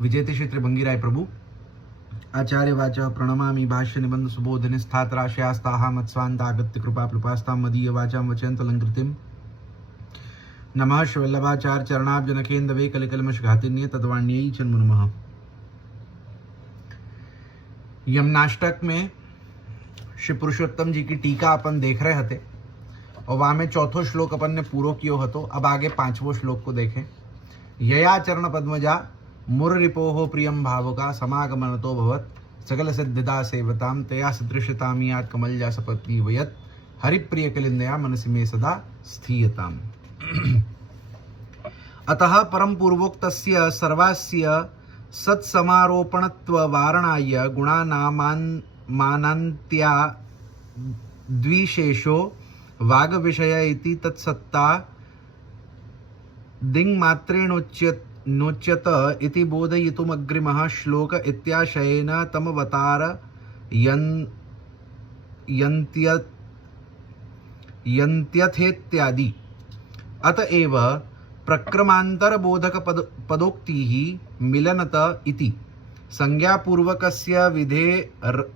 विजेते श्री त्रिभंगी राय प्रभु आचार्य वाचा प्रणमामि भाष्य निबंध सुबोधनि स्थात्राशयास्ताः मत्स्वान्तागत्य कृपा प्लुपास्तां मदीय वाचां वचयन्तलङ्कृतिम् नमः श्रीवल्लभाचार्य चरणाब्जनकेन्दवे कलिकल्मषघातिन्ये तद्वाण्यै च नमः। यमनाष्टक में श्री पुरुषोत्तम जी की टीका अपन देख रहे थे और वहाँ में चौथो श्लोक अपन ने पूरो कियो हतो। अब आगे पांचवो श्लोक को देखें। यया चरण पद्मजा मुररिपोहो प्रियम भावुका समागमनतो भवत सकल सिद्धिदा सेवताम तया सदृशताम यात कमलजा सपत्ति वयत हरिप्रिय कलिंदया मनसि में सदा स्थीयताम। अतः परम पूर्वोक्तस्य सर्वास्य सत्समारोपणत्व वारणाय गुणानामानन्त्या द्विशेषो वाग विषय इति तत्सत्ता दिङ्मात्रेणोच्यत इति बोधयितुमग्रिमः श्लोक इत्याशयेन तमवतार यन्त्यथेत्यादि। अतएव प्रक्रमान्तरबोधक पदोक्तिः मिलनत इति संज्ञापूर्वकस्य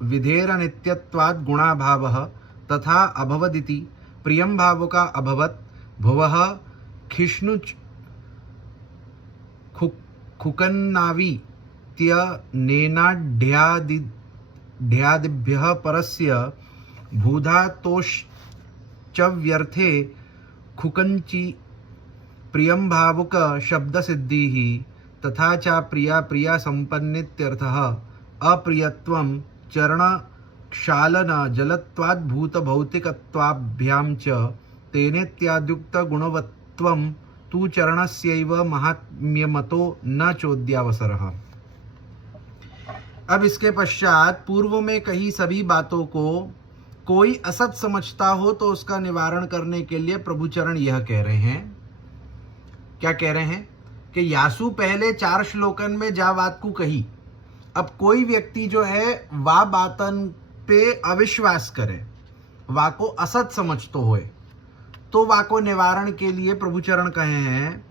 विधेरनित्यत्वात् गुणाभावः तथा अभवदिति प्रियं भावुका अभवत् भुवः खिष्णुच खुकन्नावित्यनेनाढ्यादिभ्यः परस्य भूधातोश्चव्यर्थे खुकञ्चि प्रियं भावुक शब्दसिद्धिः तथा च प्रिया प्रिया संपन्नित्यर्थः अप्रियत्वं चरण क्षालन जलत्वाद्भूत भौतिकत्वाभ्यां च तेनेत्याद्युक्त गुणवत्वं तु चरणस्यैव महात्म्यमतो न चोद्यावसरः। अब इसके पश्चात पूर्व में कही सभी बातों को कोई असत समझता हो तो उसका निवारण करने के लिए प्रभुचरण यह कह रहे हैं। क्या कह रहे हैं कि यासु पहले 4 श्लोकन में जा बात को कही। अब कोई व्यक्ति जो है वा बातन पे अविश्वास करे, वा को असत समझतो होए, तो वा को निवारण के लिए प्रभुचरण कहे हैं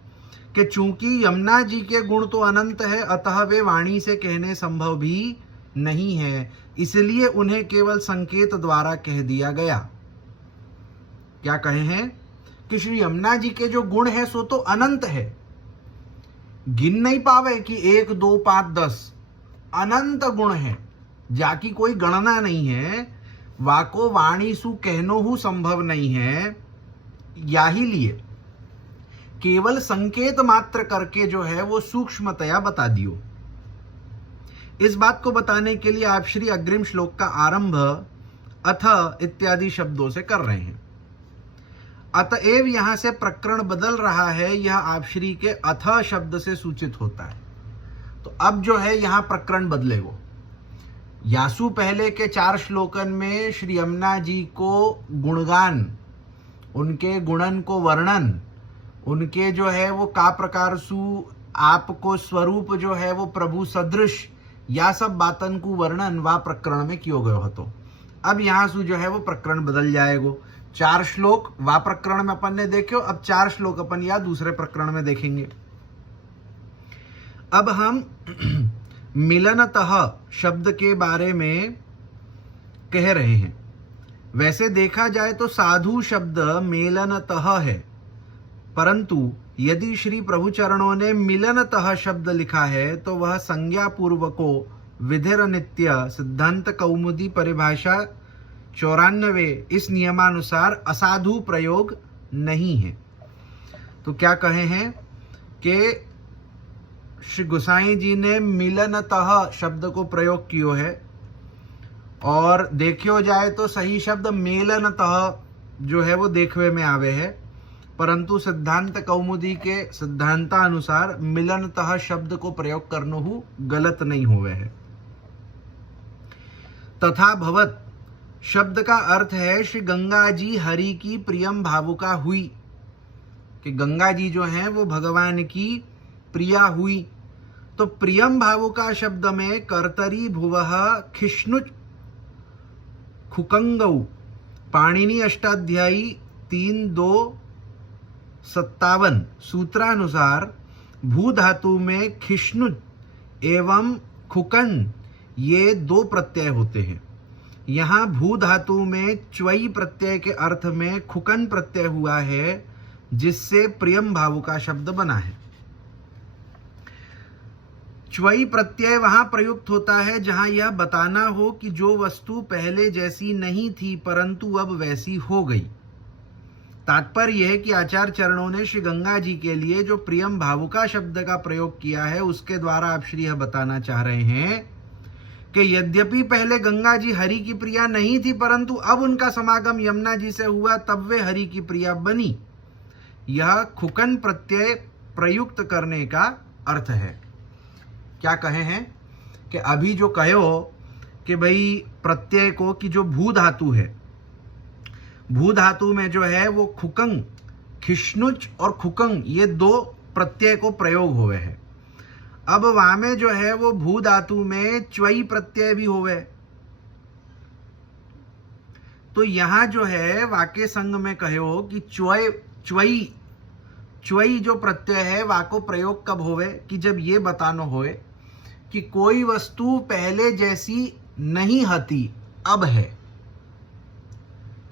कि चूंकि यमुना जी के गुण तो अनंत है, अतः वे वाणी से कहने संभव भी नहीं है, इसलिए उन्हें केवल संकेत द्वारा कह दिया गया। क्या कहे हैं कि श्री यमुना जी के जो गुण है सो तो अनंत है, गिन नहीं पावे कि 1 2 5 10 अनंत गुण है, जाकी कोई गणना नहीं है। वाको वाणी सु कहनो हु संभव नहीं है, या ही लिए केवल संकेत मात्र करके जो है वो सूक्ष्मतया बता दियो। इस बात को बताने के लिए आप श्री अग्रिम श्लोक का आरंभ अथ इत्यादि शब्दों से कर रहे हैं। अतएव यहां से प्रकरण बदल रहा है, यह आप श्री के अथ शब्द से सूचित होता है। तो अब जो है यहां प्रकरण बदलेगो। यासु पहले के 4 श्लोकन में श्री यमुना जी को गुणगान, उनके गुणन को वर्णन, उनके जो है वो का प्रकार सु आपको स्वरूप जो है वो प्रभु सदृश, या सब बातन को वर्णन वा प्रकरण में कियो गयो हतो। अब यहाँ सु जो है वो प्रकरण बदल जाएगो। 4 श्लोक वा प्रकरण में अपन ने देखे, अब 4 श्लोक अपन या दूसरे प्रकरण में देखेंगे। अब हम मिलनतः शब्द के बारे में कह रहे हैं। वैसे देखा जाए तो साधु शब्द मेलनतः है, परंतु यदि श्री प्रभुचरणों ने मिलनतः शब्द लिखा है तो वह संज्ञा पूर्वको विधिर नित्य सिद्धांत कौमुदी परिभाषा 94 इस नियमानुसार असाधु प्रयोग नहीं है। तो क्या कहे हैं कि श्री गोसाई जी ने मिलनतः शब्द को प्रयोग कियो है, और देखियो जाए तो सही शब्द मेलनतः जो है वो देखवे में आवे है, परंतु सिद्धांत कौमुदी के सिद्धांतानुसार मिलनतः शब्द को प्रयोग करनो हु गलत नहीं हुए है। तथा भवत शब्द का अर्थ है श्री गंगा जी हरि की प्रियम भावुका हुई, कि गंगा जी जो हैं वो भगवान की प्रिया हुई। तो प्रियम भावुका शब्द में कर्तरी भुवः खिष्णुच खुकंगौ पाणिनि अष्टाध्यायी 3:2:57 सूत्रानुसार भू धातु में खिष्णु एवं खुकन ये दो प्रत्यय होते हैं। यहाँ भू धातु में च्वई प्रत्यय के अर्थ में खुकन प्रत्यय हुआ है, जिससे प्रियम भावु का शब्द बना है। च्वई प्रत्यय वहां प्रयुक्त होता है जहां यह बताना हो कि जो वस्तु पहले जैसी नहीं थी परंतु अब वैसी हो गई। तात्पर्य यह है कि आचार्य चरणों ने श्री गंगा जी के लिए जो प्रियम भावुका शब्द का प्रयोग किया है, उसके द्वारा आप श्री यह बताना चाह रहे हैं कि यद्यपि पहले गंगा जी हरि की प्रिया नहीं थी परंतु अब उनका समागम यमुना जी से हुआ, तब वे हरि की प्रिया बनी। यह खुकन प्रत्यय प्रयुक्त करने का अर्थ है। क्या कहे हैं कि अभी जो कहे हो कि भाई प्रत्यय को कि जो भू धातु है, भू धातु में जो है वो खुकंग, खिष्णुच और खुकंग ये दो प्रत्यय को प्रयोग हुए हैं। अब वहां में जो है वो भू धातु में च्वई प्रत्यय भी हुए, तो यहां जो है वाक्य संग में कहे हो कि च्वई जो प्रत्यय है वाको प्रयोग कब होवे कि जब ये बताना होए कि कोई वस्तु पहले जैसी नहीं हती अब है,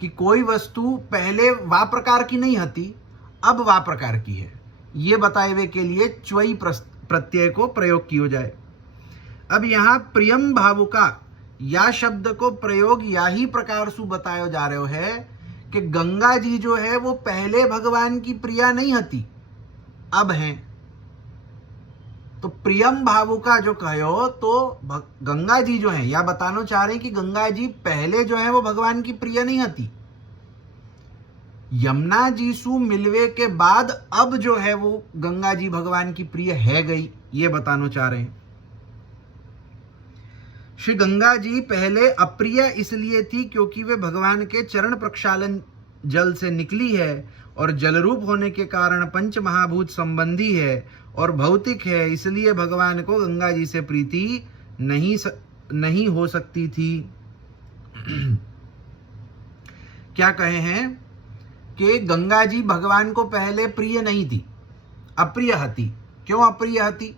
कि कोई वस्तु पहले वा प्रकार की नहीं हती अब वा प्रकार की है, ये बताए हुए के लिए च्वई प्रत्यय को प्रयोग किया जाए। अब यहां प्रियम भावुका या शब्द को प्रयोग या ही प्रकार से बताया जा रहे है कि गंगा जी जो है वो पहले भगवान की प्रिया नहीं हती अब हैं। तो प्रियम भावुका जो कहो तो गंगा जी जो है या बताना चाह रहे हैं कि गंगा जी पहले जो है वो भगवान की प्रिय नहीं हती, यमुना जी सु मिलवे के बाद अब जो है वो गंगा जी भगवान की प्रिय है गई, ये बताना चाह रहे हैं। श्री गंगा जी पहले अप्रिय इसलिए थी क्योंकि वे भगवान के चरण प्रक्षालन जल से निकली है और जलरूप होने के कारण पंच महाभूत संबंधी है और भौतिक है, इसलिए भगवान को गंगा जी से प्रीति नहीं हो सकती थी। क्या कहे हैं कि गंगा जी भगवान को पहले प्रिय नहीं थी, अप्रिय हती। क्यों अप्रिय हती?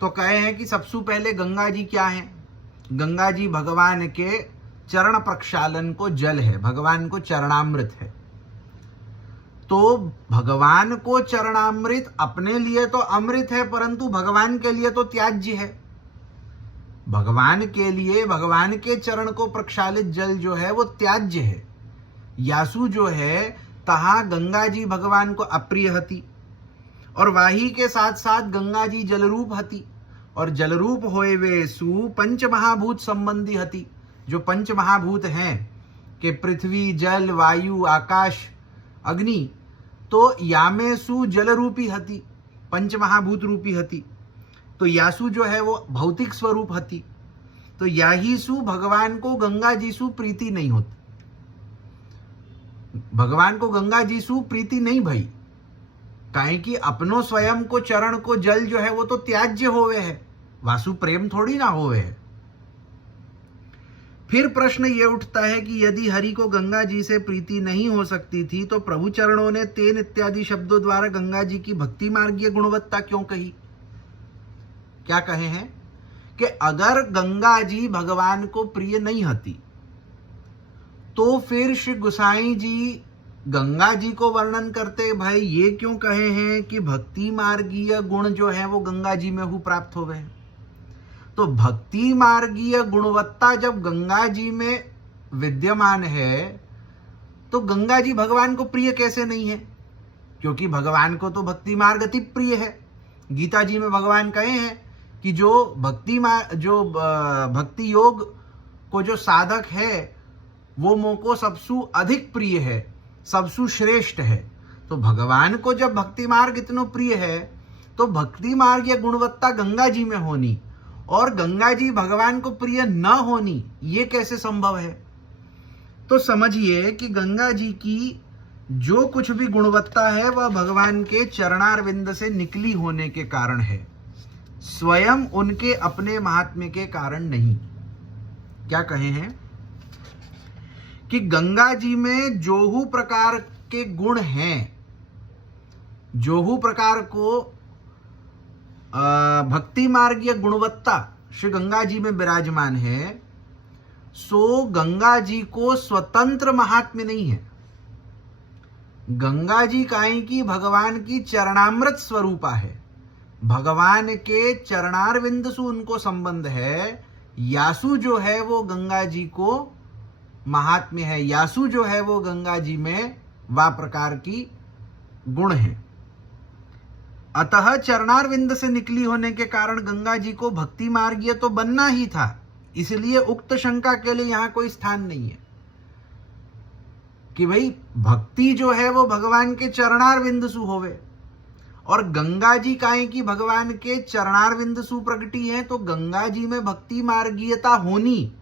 तो कहे हैं कि सबसे पहले गंगा जी क्या है, गंगा जी भगवान के चरण प्रक्षालन को जल है, भगवान को चरणामृत है। तो भगवान को चरणामृत अपने लिए तो अमृत है परंतु भगवान के लिए तो त्याज्य है। भगवान के लिए भगवान के चरण को प्रक्षालित जल जो है वो त्याज्य है। यासु जो है तहा गंगा जी भगवान को अप्रिय हती और वाही के साथ साथ गंगा जी जलरूप हती और जलरूप होए वे सु पंच महाभूत संबंधी हती। जो पंच महाभूत हैं कि पृथ्वी, जल, वायु, आकाश, अग्नि, तो यामेसु जल रूपी हती, पंच महाभूत रूपी हती। तो यासु जो है वो भौतिक स्वरूप हती। तो याहीसु भगवान को गंगा जी सु प्रीति नहीं होती, भगवान को गंगा जी सु प्रीति नहीं भई, काहे कि अपनो स्वयं को चरण को जल जो है वो तो त्याज्य होवे है, वासु प्रेम थोड़ी ना होवे है। फिर प्रश्न ये उठता है कि यदि हरि को गंगा जी से प्रीति नहीं हो सकती थी तो प्रभु चरणों ने तेन इत्यादि शब्दों द्वारा गंगा जी की भक्ति मार्गीय गुणवत्ता क्यों कही? क्या कहे हैं कि अगर गंगा जी भगवान को प्रिय नहीं हती तो फिर श्री गोसाई जी गंगा जी को वर्णन करते भाई ये क्यों कहे हैं कि भक्ति मार्गीय गुण जो है वो गंगा जी में ही प्राप्त हो गए। तो भक्ति मार्गीय गुणवत्ता जब गंगा जी में विद्यमान है तो गंगा जी भगवान को प्रिय कैसे नहीं है? क्योंकि भगवान को तो भक्ति मार्ग अति प्रिय है। गीता जी में भगवान कहे हैं कि जो भक्ति योग को जो साधक है वो मोको सबसु अधिक प्रिय है, सबसु श्रेष्ठ है। तो भगवान को जब भक्ति मार्ग इतना प्रिय है तो भक्ति मार्ग या गुणवत्ता गंगा जी में होनी और गंगा जी भगवान को प्रिय न होनी ये कैसे संभव है? तो समझिए कि गंगा जी की जो कुछ भी गुणवत्ता है वह भगवान के चरणारविंद से निकली होने के कारण है, स्वयं उनके अपने महात्म्य के कारण नहीं। क्या कहे हैं कि गंगा जी में जोहू प्रकार के गुण हैं, जोहू प्रकार को भक्ति मार्गीय गुणवत्ता श्री गंगा जी में विराजमान है, सो गंगा जी को स्वतंत्र महात्म्य नहीं है। गंगा जी काहे की भगवान की चरणामृत स्वरूपा है, भगवान के चरणारविंद से उनको संबंध है। यासु जो है वो गंगा जी को महात्म्य है, यासु जो है वो गंगा जी में वा प्रकार की गुण है। अतः चरणारविंद से निकली होने के कारण गंगा जी को भक्ति मार्गीय तो बनना ही था, इसलिए उक्त शंका के लिए यहां कोई स्थान नहीं है कि भाई भक्ति जो है वो भगवान के चरणारविंद सु होवे, और गंगा जी काहे की भगवान के चरणारविंद सु प्रगटी है, तो गंगा जी में भक्ति मार्गीयता होनी,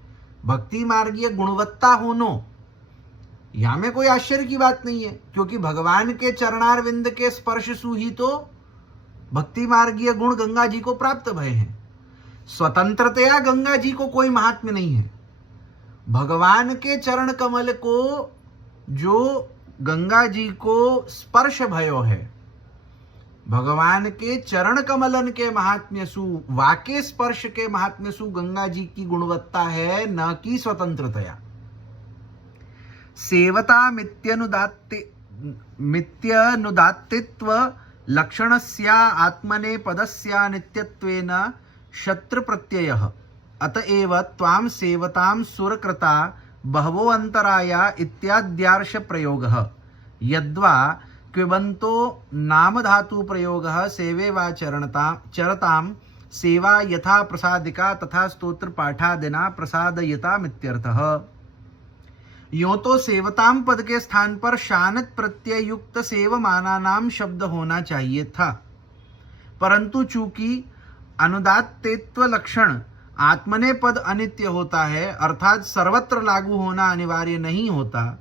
भक्ति मार्गीय गुणवत्ता होनो, यहां में कोई आश्चर्य की बात नहीं है, क्योंकि भगवान के चरणारविंद के स्पर्श सु ही तो भक्ति मार्गीय गुण गंगा जी को प्राप्त भय हैं। स्वतंत्रतया गंगा जी को कोई महात्म्य नहीं है। भगवान के चरण कमल को जो गंगा जी को स्पर्श भयो है, भगवान के चरण कमलन के महात्म्य सु, वाके स्पर्श के महात्म्य सु गंगा जी की गुणवत्ता है, न कि स्वतंत्रतया। सेवता मित्यनुदात्तित्व लक्षणस्या आत्मने पदस्या नित्यत्वेन शत्रु प्रत्ययः, अतएव त्वां सेवतां सुरकृता बहवो अंतराया इत्याद्यार्श प्रयोगः, यद्वा क्विबंतो नाम धातु प्रयोगः सेवे वा चरतां सेवा यथा प्रसादिका तथा स्तोत्र पाठादिना प्रसादयता मित्यर्थः। यों तो सेवताम पद के स्थान पर शानत प्रत्यय युक्त सेवमाना नाम शब्द होना चाहिए था, परंतु चूंकि अनुदात्तित्व लक्षण आत्मने पद अनित्य होता है, अर्थात सर्वत्र लागू होना अनिवार्य नहीं होता,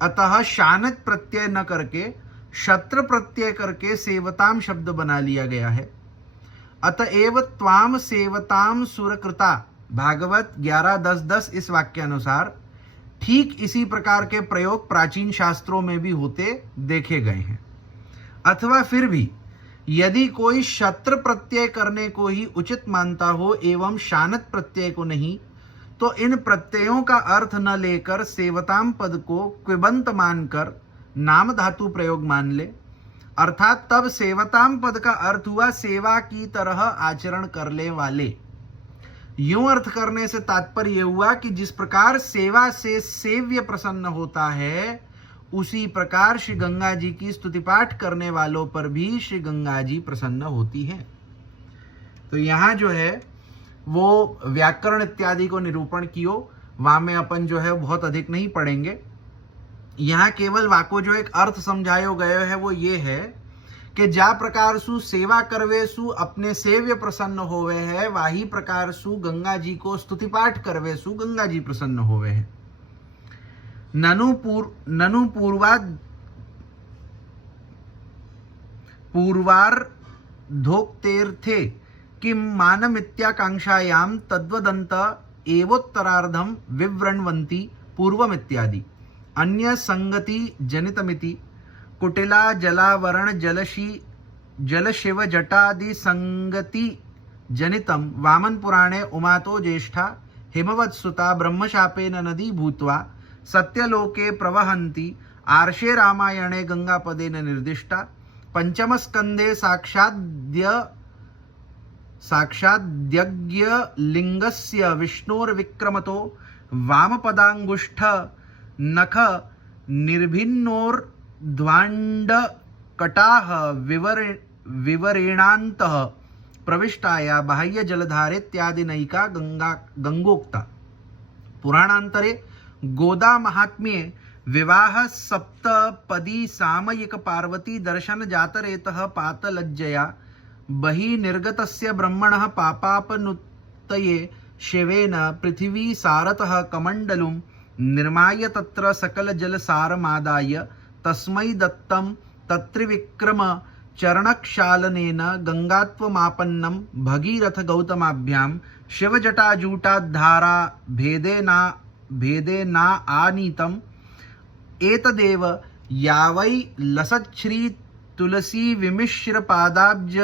अतः शानत प्रत्यय न करके शत्र प्रत्यय करके सेवताम शब्द बना लिया गया है। अतएव त्वाम सेवताम सुरकृता, भागवत 11:10 इस वाक्यानुसार ठीक इसी प्रकार के प्रयोग प्राचीन शास्त्रों में भी होते देखे गए हैं। अथवा फिर भी यदि कोई शत्र प्रत्यय करने को ही उचित मानता हो एवं शानत प्रत्यय को नहीं, तो इन प्रत्ययों का अर्थ न लेकर सेवताम पद को क्विबंत मानकर नाम धातु प्रयोग मान ले, अर्थात तब सेवताम पद का अर्थ हुआ सेवा की तरह आचरण करने वाले। यूं अर्थ करने से तात्पर्य हुआ कि जिस प्रकार सेवा से सेव्य प्रसन्न होता है, उसी प्रकार श्री गंगा जी की स्तुति पाठ करने वालों पर भी श्री गंगा जी प्रसन्न होती है। तो यहाँ जो है वो व्याकरण इत्यादि को निरूपण कियो, वहां में अपन जो है बहुत अधिक नहीं पढ़ेंगे। यहाँ केवल वाको जो एक अर्थ समझायो गयो है वो ये है कि जा प्रकार सु सेवा करवे सु अपने सेव्य प्रसन्न होवे है, वाही प्रकार सु गंगा जी को स्तुति पाठ करवे सु गंगा जी प्रसन्न होवे है। ननु पूर्वार्धोक्तेर्थे किम मानमित्याकांक्षायां तद्वदंत एवोत्तरार्धम विवृण्वन्ति पूर्वमित्यादि अन्य संगति जनितमिति कुटिला जलावरण जलशिव जटादि संगति जनितम वामन पुराणे उमातो ज्येष्ठा हिमवत्सुता ब्रह्मशापेन नदी भूत्वा सत्यलोके प्रवहन्ति आर्षे रामायणे गंगापदेन निर्दिष्टा पंचम स्कंदे साक्षाद्यज्ञ लिंगस्य विष्णोर्विक्रमतो वामपदांगुष्ठ नख निर्भिन्नोर्ध्वांड कटाह विवरेणान्तः प्रविष्टाया बाह्य जलधारे इत्यादि नयिका गंगोक्ता। पुराणांतरे गोदा महात्म्ये विवाह सप्तपदी सामयिक पार्वती दर्शन जातरेतः पातलज्जया बहि निर्गतस्य ब्रह्मणः पापापनुत्तये शिवेन पृथिवी सारतः कमण्डलुं निर्माय तत्र सकल जल सारमादाय तस्मै दत्तं तत्रिविक्रम चरणक्षालनेन गंगात्वमापन्नं भगीरथ गौतमाभ्यां शिवजटाजूटाद्धारा भेदेना आनीतम् एतदेव यावै लसच्छ्री तुलसी विमिश्र पादाब्ज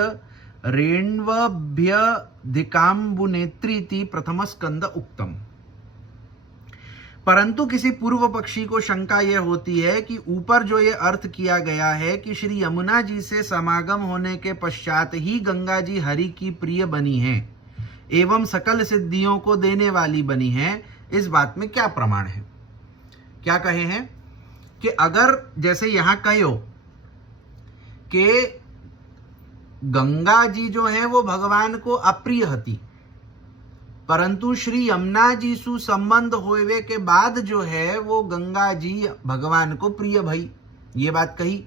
रेण्वभ्यधिकाम्बुनेत्रीति प्रथम स्कंद उक्तम। परंतु किसी पूर्व पक्षी को शंका यह होती है कि ऊपर जो ये अर्थ किया गया है कि श्री यमुना जी से समागम होने के पश्चात ही गंगा जी हरि की प्रिय बनी है एवं सकल सिद्धियों को देने वाली बनी है, इस बात में क्या प्रमाण है। क्या कहे हैं कि अगर जैसे यहां कहो कि गंगा जी जो है वो भगवान को अप्रिय हती, परंतु श्री यमुना जी सु संबंध होवे के बाद जो है वो गंगा जी भगवान को प्रिय भई, ये बात कही।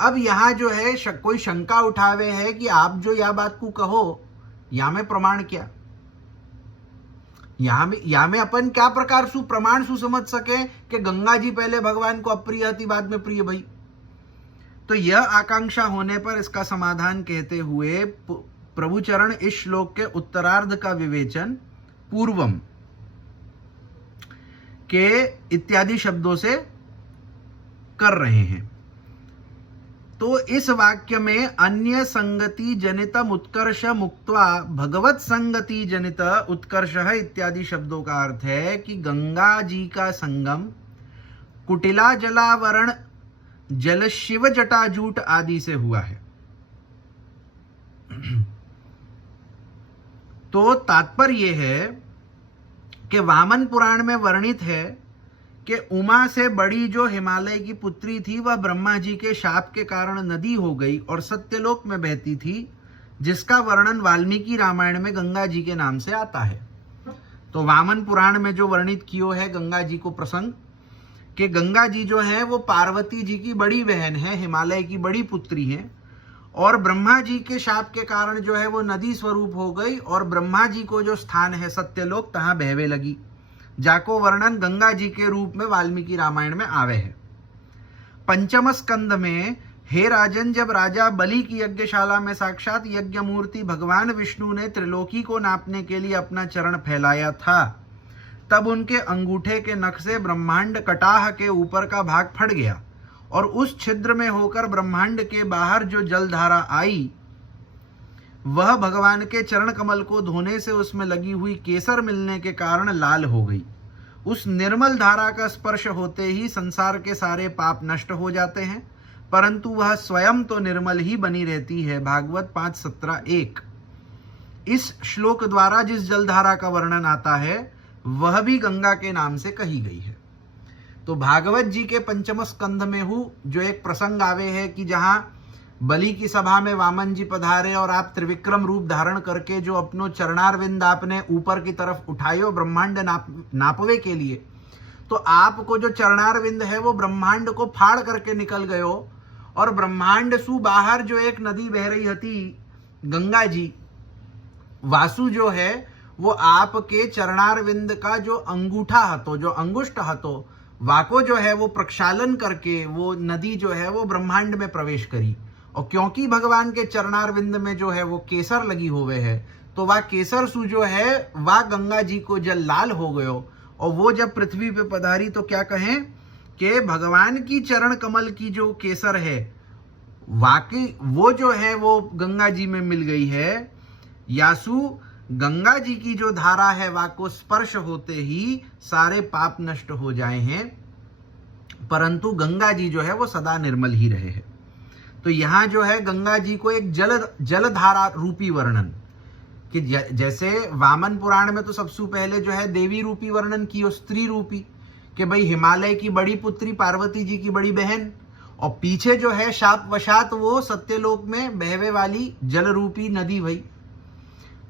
अब यहां जो है कोई शंका उठावे है कि आप जो यह बात को कहो, या में प्रमाण क्या, या में अपन क्या प्रकार सु प्रमाण सु समझ सके कि गंगा जी पहले भगवान को अप्रिय थी बाद में प्रिय भई। तो यह आकांक्षा होने पर इसका समाधान कहते हुए प्रभुचरण इस श्लोक के उत्तरार्ध का विवेचन पूर्वम के इत्यादि शब्दों से कर रहे हैं। तो इस वाक्य में अन्य संगति जनितम उत्कर्ष मुक्त्वा भगवत संगति जनित उत्कर्ष इत्यादि शब्दों का अर्थ है कि गंगा जी का संगम कुटिला जलावरण जल शिव जटाजूट आदि से हुआ है। तो तात्पर्य यह है कि वामन पुराण में वर्णित है कि उमा से बड़ी जो हिमालय की पुत्री थी वह ब्रह्मा जी के शाप के कारण नदी हो गई और सत्यलोक में बहती थी, जिसका वर्णन वाल्मीकि रामायण में गंगा जी के नाम से आता है। तो वामन पुराण में जो वर्णित कियो है गंगा जी को प्रसंग, कि गंगा जी जो है वो पार्वती जी की बड़ी बहन है, हिमालय की बड़ी पुत्री है, और ब्रह्मा जी के शाप के कारण जो है वो नदी स्वरूप हो गई और ब्रह्मा जी को जो स्थान है सत्यलोक तहां बहवे लगी, जाको वर्णन गंगा जी के रूप में वाल्मीकि रामायण में आवे है। पंचम स्कंद में हे राजन, जब राजा बलि की यज्ञशाला में साक्षात यज्ञ मूर्ति भगवान विष्णु ने त्रिलोकी को नापने के लिए अपना चरण फैलाया था, तब उनके अंगूठे के नख से ब्रह्मांड कटाह के ऊपर का भाग फट गया और उस छिद्र में होकर ब्रह्मांड के बाहर जो जलधारा आई वह भगवान के चरण कमल को धोने से उसमें लगी हुई केसर मिलने के कारण लाल हो गई। उस निर्मल धारा का स्पर्श होते ही संसार के सारे पाप नष्ट हो जाते हैं, परंतु वह स्वयं तो निर्मल ही बनी रहती है। भागवत 5:17-1। इस श्लोक द्वारा जिस जलधारा का वर्णन आता है वह भी गंगा के नाम से कही गई है। तो भागवत जी के पंचम स्कंध में जो एक प्रसंग आवे है कि जहां बलि की सभा में वामन जी पधारे और आप त्रिविक्रम रूप धारण करके जो अपनो चरणारविंद आपने ऊपर की तरफ उठायो ब्रह्मांड नापवे के लिए, तो आपको जो चरणारविंद है वो ब्रह्मांड को फाड़ करके निकल गयो और ब्रह्मांड सु बाहर जो एक नदी बह रही थी गंगा जी, वासु जो है वो आपके चरणारविंद का जो अंगूठा हतो, जो अंगुष्ठ हतो, वाको जो है वो प्रक्षालन करके वो नदी जो है वो ब्रह्मांड में प्रवेश करी। और क्योंकि भगवान के चरणारविंद में जो है वो केसर लगी हुए है, तो वह केसर सु जो है वह गंगा जी को जल लाल हो गयो। और वो जब पृथ्वी पे पधारी तो क्या कहें कि भगवान की चरण कमल की जो केसर है वाकई वो जो है वो गंगा जी में मिल गई है। यासु गंगा जी की जो धारा है वाको स्पर्श होते ही सारे पाप नष्ट हो जाए हैं, परंतु गंगा जी जो है वो सदा निर्मल ही रहे हैं। तो यहां जो है गंगा जी को एक जलधारा रूपी वर्णन, कि जैसे वामन पुराण में तो सबसे पहले जो है देवी रूपी वर्णन की, स्त्री रूपी, कि भाई हिमालय की बड़ी पुत्री पार्वती जी की बड़ी बहन, और पीछे जो है शाप वशात वो सत्यलोक में बहवे वाली जल रूपी नदी भई।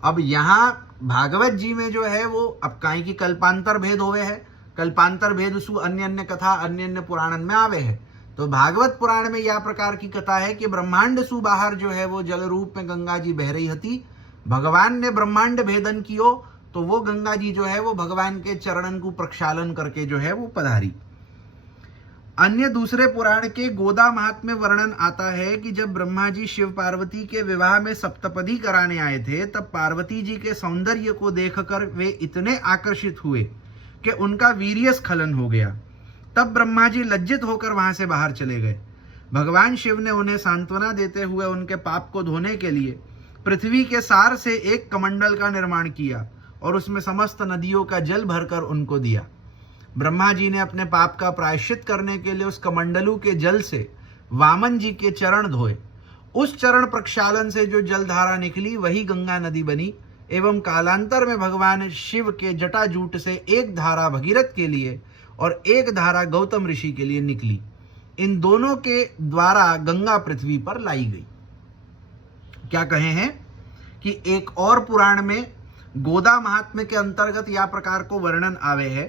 अब यहां भागवत जी में जो है वो अब काई की कल्पांतर भेद होवे है, कल्पांतर भेद सु अन्य अन्य कथा अन्य अन्य पुराणन में आवे है। तो भागवत पुराण में यह प्रकार की कथा है कि ब्रह्मांड सु बाहर जो है वो जल रूप में गंगा जी बह रही थी, भगवान ने ब्रह्मांड भेदन कियो तो वो गंगा जी जो है वो भगवान के चरणन को प्रक्षालन करके जो है वो पधारी। अन्य दूसरे पुराण के गोदा महात्म्य वर्णन आता है कि जब ब्रह्मा जी शिव पार्वती के विवाह में सप्तपदी कराने आए थे, तब पार्वती जी के सौंदर्य को देखकर वे इतने आकर्षित हुए कि उनका वीर्य स्खलन हो गया। तब ब्रह्मा जी लज्जित होकर वहां से बाहर चले गए। भगवान शिव ने उन्हें सांत्वना देते हुए उनके पाप को धोने के लिए पृथ्वी के सार से एक कमंडल का निर्माण किया और उसमें समस्त नदियों का जल भरकर उनको दिया। ब्रह्मा जी ने अपने पाप का प्रायश्चित करने के लिए उस कमंडलू के जल से वामन जी के चरण धोए। उस चरण प्रक्षालन से जो जलधारा निकली वही गंगा नदी बनी एवं कालांतर में भगवान शिव के जटाजूट से एक धारा भगीरथ के लिए और एक धारा गौतम ऋषि के लिए निकली। इन दोनों के द्वारा गंगा पृथ्वी पर लाई गई। क्या कहे हैं कि एक और पुराण में गोदा महात्म्य के अंतर्गत यह प्रकार को वर्णन आवे है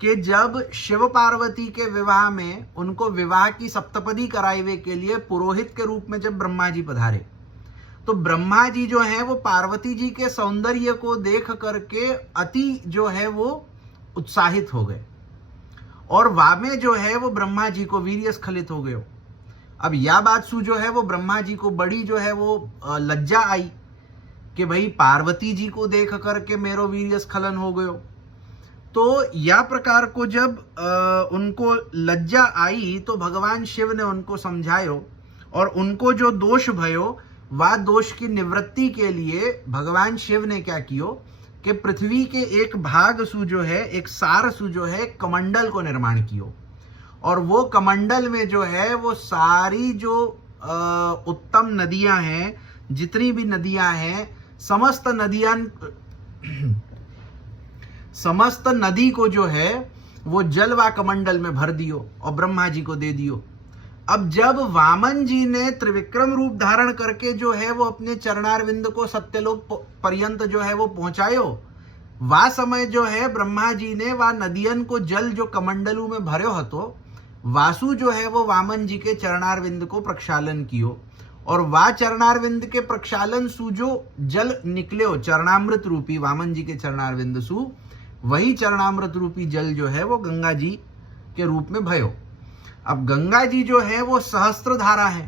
कि जब शिव पार्वती के विवाह में उनको विवाह की सप्तपदी कराइवे के लिए पुरोहित के रूप में जब ब्रह्मा जी पधारे, तो ब्रह्मा जी जो है वो पार्वती जी के सौंदर्य को देख करके अति जो है वो उत्साहित हो गए और वामे जो है वो ब्रह्मा जी को वीर्य स्खलित हो गए। अब यह बात सु जो है वो ब्रह्मा जी को बड़ी जो है वो लज्जा आई कि भाई पार्वती जी को देख करके मेरो वीर्य स्खलन हो गयो। तो यह प्रकार को जब उनको लज्जा आई तो भगवान शिव ने उनको समझायो और उनको जो दोष भयो वह दोष की निवृत्ति के लिए भगवान शिव ने क्या कियो कि पृथ्वी के एक भाग सु जो है, एक सार सु जो है, कमंडल को निर्माण कियो और वो कमंडल में जो है वो सारी जो उत्तम नदियां हैं, जितनी भी नदियां हैं, समस्त नदी को जो है वो जल व कमंडल में भर दियो और ब्रह्मा जी को दे दियो। अब जब वामन जी ने त्रिविक्रम रूप धारण करके जो है वो अपने चरणारविंद को सत्यलोक पर्यंत जो है वो पहुंचायो, वह समय जो है ब्रह्मा जी ने वह नदियन को जल जो कमंडलू में भर्यो हतो वासु जो है वो वामन जी के चरणारविंद को प्रक्षालन कियो और वा चरणारविंद के प्रक्षालन सु जो जल निकले चरणामृत रूपी वामन जी के चरणारविंद सु, वही चरणामृत रूपी जल जो है वो गंगा जी के रूप में भयो। अब गंगा जी जो है वो सहस्त्र धारा है।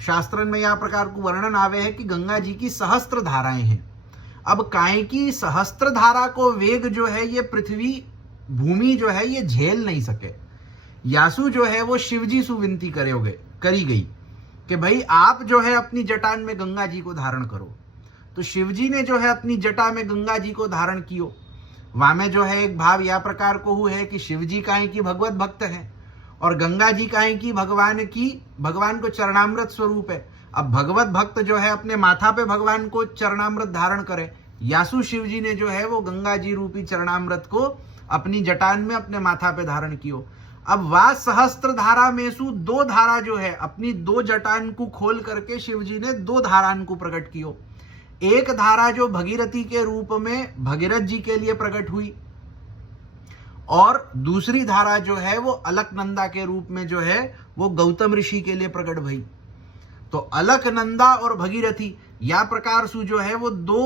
शास्त्र में यह प्रकार को वर्णन आवे है कि गंगा जी की सहस्त्र धाराएं हैं। अब काहे की सहस्त्र धारा को वेग जो है ये पृथ्वी भूमि जो है ये झेल नहीं सके। यासु जो है वो शिवजी सु विनती करी गई कि भाई आप जो है अपनी जटान में गंगा जी को धारण करो। तो शिवजी ने जो है अपनी जटा में गंगा जी को धारण कियो। वहां में जो है एक भाव यह प्रकार को हुए है कि शिवजी काहे की भगवत भक्त है और गंगा जी काहे की भगवान को चरणामृत स्वरूप है। अब भगवत भक्त जो है अपने माथा पे भगवान को चरणामृत धारण करे। यासु शिवजी ने जो है वो गंगा जी रूपी चरणामृत को अपनी जटान में अपने माथा पे धारण कियो। अब वह सहस्त्र धारा में सु दो धारा जो है अपनी दो जटान को खोल करके शिवजी ने दो धारान को प्रकट कियो। एक धारा जो भगीरथी के रूप में भगीरथ जी के लिए प्रकट हुई और दूसरी धारा जो है वो अलकनंदा के रूप में जो है वो गौतम ऋषि के लिए प्रकट भई। तो अलकनंदा और भगीरथी या प्रकार सु जो है वो दो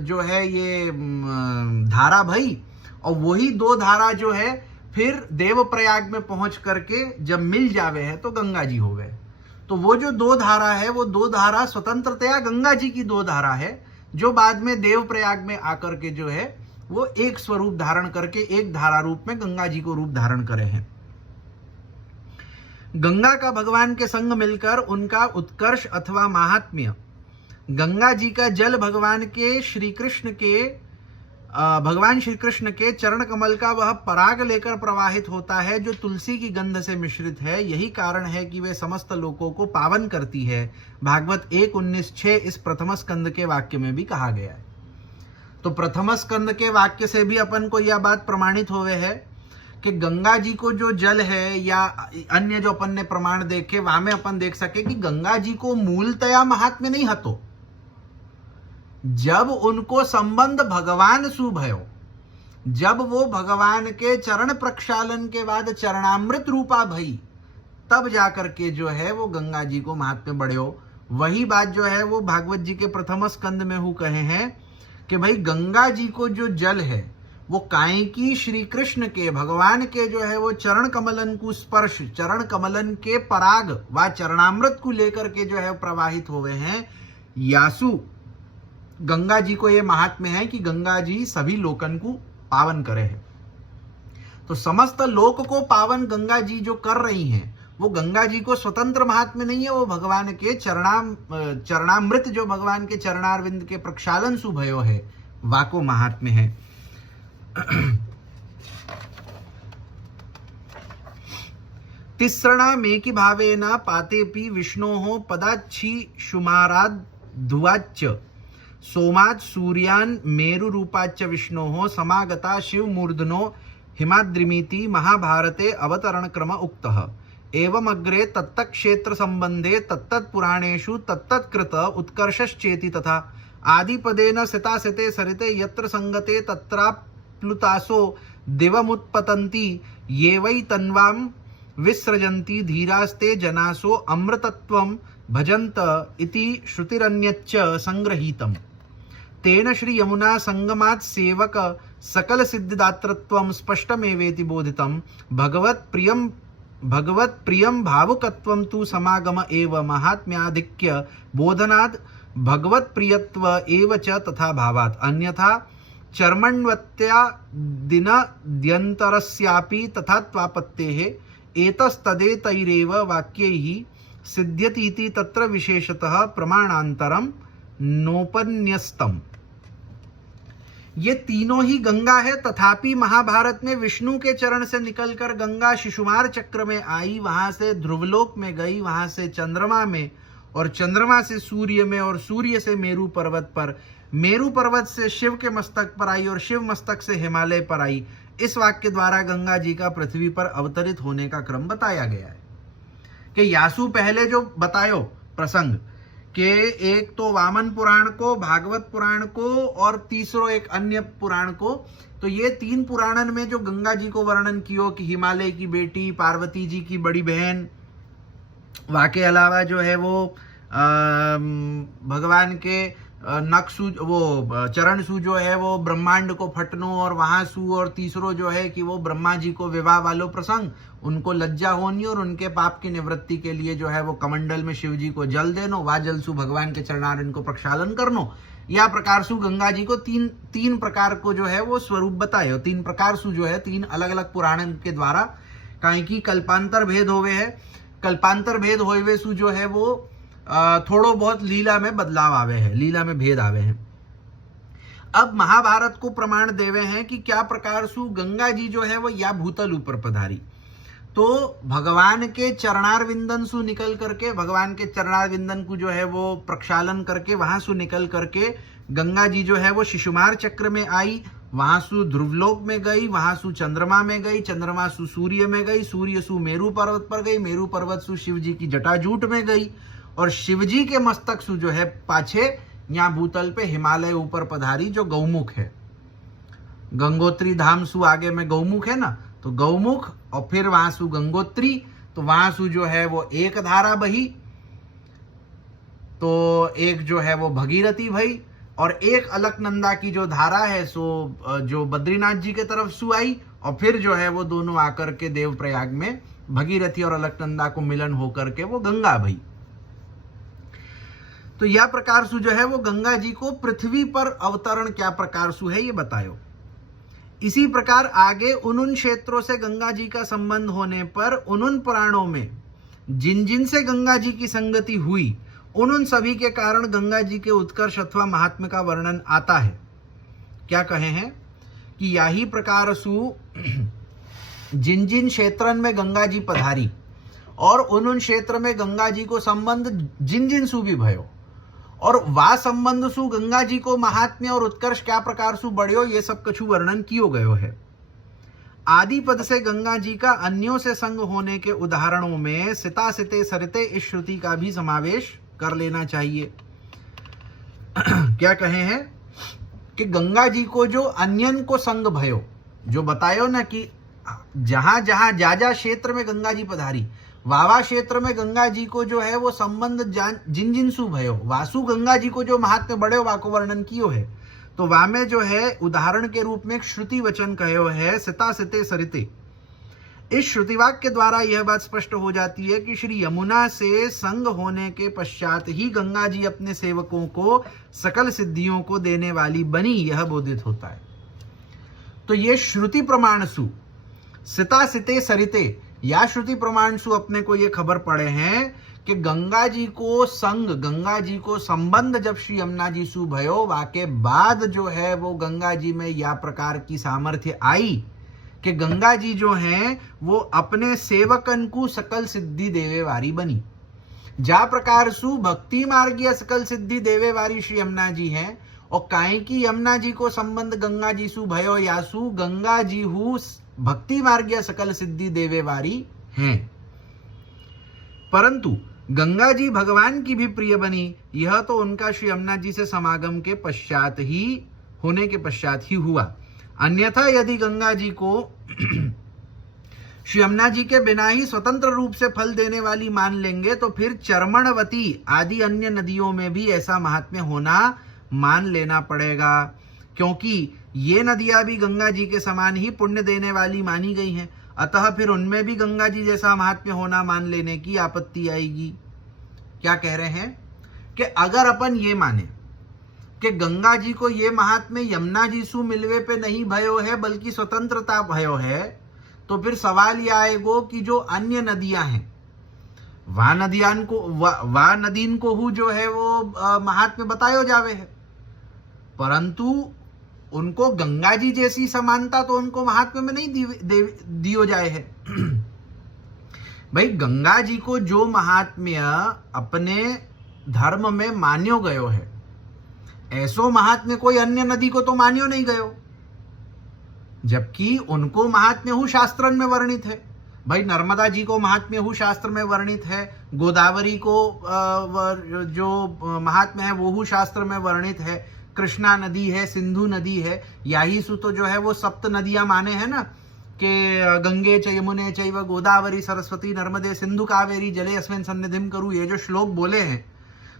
जो है ये धारा भई और वही दो धारा जो है फिर देवप्रयाग में पहुंच करके जब मिल जावे हैं तो गंगा जी हो गए। तो वो जो दो धारा है वो दो धारा स्वतंत्रतया गंगा जी की दो धारा है जो बाद में देवप्रयाग में आकर के जो है वो एक स्वरूप धारण करके एक धारा रूप में गंगा जी को रूप धारण करे हैं। गंगा का भगवान के संग मिलकर उनका उत्कर्ष अथवा महात्म्य, गंगा जी का जल भगवान श्री कृष्ण के चरण कमल का वह पराग लेकर प्रवाहित होता है जो तुलसी की गंध से मिश्रित है। यही कारण है कि वे समस्त लोकों को पावन करती है। भागवत 1:19-6 इस प्रथम स्कंद के वाक्य में भी कहा गया है। तो प्रथम स्कंद के वाक्य से भी अपन को यह बात प्रमाणित हुए है कि गंगा जी को जो जल है या अन्य जो अपन ने प्रमाण देखे वहां में अपन देख सके कि गंगा जी को मूलतया महात्म्य नहीं हतो। जब उनको संबंध भगवान सु भयो, जब वो भगवान के चरण प्रक्षालन के बाद चरणामृत रूपा भई, तब जाकर के जो है वो गंगा जी को महात्म्य बढ़्यो। वही बात जो है वो भागवत जी के प्रथम स्कंद में हु कहे हैं कि भाई गंगा जी को जो जल है वो काहे की श्री कृष्ण के भगवान के जो है वो चरण कमलन को स्पर्श, चरण कमलन के पराग व चरणामृत को लेकर के जो है प्रवाहित हुए हैं। यासु गंगा जी को ये महात्म्य है कि गंगा जी सभी लोकन को पावन करे हैं। तो समस्त लोक को पावन गंगा जी जो कर रही हैं वो गंगा जी को स्वतंत्र महात्म्य नहीं है, वो भगवान के चरणामृत जो भगवान के चरणारविंद के प्रक्षालन सु भयो है, वाको महात्म्य है। तिस्रणा मेकि भावेन पातेपि विष्णोः पदाच्छी शुमाराद धुवाच्च सोमात् सूर्यान् मेरुरूपाच्च विष्णोः समागता शिवमूर्धनो हिमाद्रिमिति महाभारते अवतरण क्रम उक्तः। एवमग्रे तत्तक्षेत्र संबंधे तत्तत्पुराणेषु तत्तत्कृत उत्कर्षश्चेति तथा आदिपदेन सितासिते सरिते यत्र संगते तत्राप्लुतासो दिवमुत्पतन्ति ये वै तन्वां विसृजन्ति धीरास्ते जनासो अमृतत्वं भजन्त इति श्रुतिरन्यच्च संग्रहीतम्। तेन श्री यमुना संगमात् सेवक सकल सिद्धिदातृत्वं स्पष्टमेवेति बोधितं। भगवत प्रियं भावुकत्वं तु समागम एव महात्म्याधिक्य बोधनात् भगवत प्रियत्व एव च तथा भावात्। अन्यथा चर्मण्वत्या दिनद्यन्तरस्यापि तथात्वापत्तेः एतस्तदेतैरेव वाक्यैः सिद्ध्यतीति तत्र विशेषतः प्रमाणान्तरं नोपन्यस्तम्। ये तीनों ही गंगा है, तथापि महाभारत में विष्णु के चरण से निकलकर गंगा शिशुमार चक्र में आई, वहां से ध्रुवलोक में गई, वहां से चंद्रमा में, और चंद्रमा से सूर्य में, और सूर्य से मेरु पर्वत पर, मेरु पर्वत से शिव के मस्तक पर आई, और शिव मस्तक से हिमालय पर आई। इस वाक्य द्वारा गंगा जी का पृथ्वी पर अवतरित होने का क्रम बताया गया है। कि यासु पहले जो बतायो प्रसंग कि एक तो वामन पुराण को, भागवत पुराण को, और तीसरो एक अन्य पुराण को, तो ये तीन पुराणन में जो गंगा जी को वर्णन कियो कि हिमालय की बेटी, पार्वती जी की बड़ी बहन, वाके अलावा जो है वो भगवान के नक्सु वो चरण सु जो है वो ब्रह्मांड को फटनो, और वहां सु, और तीसरो जो है कि वो ब्रह्मा जी को विवाह वालो प्रसंग, उनको लज्जा होनी और उनके पाप की निवृत्ति के लिए जो है वो कमंडल में शिव जी को जल देनो, वा जल सु भगवान के चरणारविंद को प्रक्षालन करनो। या प्रकार सु गंगा जी को तीन प्रकार को जो है वो स्वरूप बताए, तीन प्रकार सु जो है तीन अलग अलग पुराण के द्वारा, काहे की कल्पांतर भेद होवे है, कल्पांतर भेद होवे सु जो है वो थोड़ो बहुत लीला में बदलाव आवे है, लीला में भेद आवे हैं। अब महाभारत को प्रमाण देवे हैं कि क्या प्रकार सु गंगा जी जो है वो या भूतल ऊपर पधारी, तो भगवान के चरणारविंदन सु निकल करके, भगवान के चरणारविंदन को जो है वो प्रक्षालन करके वहां सु निकल करके गंगा जी जो है वो शिशुमार चक्र में आई, वहां सु ध्रुवलोक में गई, वहां सु चंद्रमा में गई, चंद्रमा सु सूर्य में गई, सूर्य सु मेरु पर्वत पर गई, मेरु पर्वत सु शिव जी की जटाजूट में गई, और शिवजी के मस्तक सु जो है पाछे यहाँ भूतल पे हिमालय ऊपर पधारी जो गौमुख है। गंगोत्री धाम सु आगे में गौमुख है ना, तो गौमुख, और फिर वहां सु गंगोत्री, तो वहां सु जो है वो एक धारा बही, तो एक जो है वो भगीरथी भई, और एक अलकनंदा की जो धारा है सो जो बद्रीनाथ जी के तरफ सु आई, और फिर जो है वो दोनों आकर के देवप्रयाग में भगीरथी और अलकनंदा को मिलन होकर के वो गंगा भई। तो यह प्रकार सु जो है वो गंगा जी को पृथ्वी पर अवतरण क्या प्रकार सु है ये बतायो। इसी प्रकार आगे उन क्षेत्रों से गंगा जी का संबंध होने पर उन पुराणों में जिन जिन से गंगा जी की संगति हुई, उन सभी के कारण गंगा जी के उत्कर्ष अथवा महात्म्य का वर्णन आता है। क्या कहे हैं कि यही प्रकार सु जिन जिन क्षेत्रन में गंगा जी पधारी, और उन क्षेत्र में गंगा जी को संबंध जिन जिन सु भी भयो, और वा संबंध सु गंगा जी को महात्म्य और उत्कर्ष क्या प्रकार सु बढ़ियो, ये सब कछु वर्णन कियो गयो है। आदि पद से गंगा जी का अन्यों से संग होने के उदाहरणों में सिता सिते सरिते इस श्रुति का भी समावेश कर लेना चाहिए। क्या कहे हैं कि गंगा जी को जो अन्यन को संग भयो, जो बतायो ना कि जहां जहां जा क्षेत्र में गंगा जी पधारी, वावा क्षेत्र में गंगा जी को जो है वो संबंध जिन जिन सु भयो, वासु गंगा जी को जो महात्म्य बड़े वाको वर्णन कियो है, तो वा में जो है उदाहरण के रूप में एक श्रुति वचन कहो है सिता सिते सरिते। इस श्रुतिवाक्य के द्वारा यह बात स्पष्ट हो जाती है कि श्री यमुना से संग होने के पश्चात ही गंगा जी अपने सेवकों को सकल सिद्धियों को देने वाली बनी, यह बोधित होता है। तो ये श्रुति प्रमाण सु सिता सिते सरिते, या श्रुति प्रमाण सु अपने को ये खबर पड़े हैं कि गंगा जी को संग, गंगा जी को संबंध जब श्री यमुना जी सु भयो, वाके बाद जो है वो गंगा जी में या प्रकार की सामर्थ्य आई कि गंगा जी जो हैं वो अपने सेवकन को सकल सिद्धि देवे वारी बनी। जा प्रकार सु भक्ति मार्गीय सकल सिद्धि देवे वारी श्री यमुना जी हैं, और काहे की यमुना जी को संबंध गंगा जी सु भयो यासु गंगा जी हु भक्ति मार्गीय सकल सिद्धि देवे वारी हैं। परंतु गंगा जी भगवान की भी प्रिय बनी, यह तो उनका श्री यमुना जी से समागम के पश्चात ही होने के पश्चात ही हुआ। अन्यथा यदि गंगा जी को श्री यमुना जी के बिना ही स्वतंत्र रूप से फल देने वाली मान लेंगे तो फिर चर्मणवती आदि अन्य नदियों में भी ऐसा महात्म्य होना मान लेना पड़ेगा, क्योंकि ये नदियां भी गंगा जी के समान ही पुण्य देने वाली मानी गई हैं। अतः फिर उनमें भी गंगा जी जैसा महात्म्य होना मान लेने की आपत्ति आएगी। क्या कह रहे हैं कि अगर अपन ये माने कि गंगा जी को ये महात्म्य यमुना जी सु मिलवे पे नहीं भयो है बल्कि स्वतंत्रता भयो है, तो फिर सवाल यह आएगो कि जो अन्य नदियां हैं वा नदीन को हु जो है वो महात्म्य बतायो जावे है, परंतु उनको गंगा जी जैसी समानता तो उनको महात्म्य में नहीं दियो जाए है। भाई गंगा जी को जो महात्म्य अपने धर्म में मान्यो गयो है, ऐसो महात्म्य कोई अन्य नदी को तो मान्यो नहीं गयो, जबकि उनको महात्म्य हु शास्त्रन में वर्णित है। भाई नर्मदा जी को महात्म्य हु शास्त्र में वर्णित है, गोदावरी को जो महात्म्य है वो हु शास्त्र में वर्णित है, कृष्णा नदी है, सिंधु नदी है, याही सु तो जो है वो सप्त नदियां माने हैं ना कि गंगे च यमुने चैव गोदावरी सरस्वती नर्मदे सिंधु कावेरी जले अस्मिन् सन्निधिं करू, ये जो श्लोक बोले हैं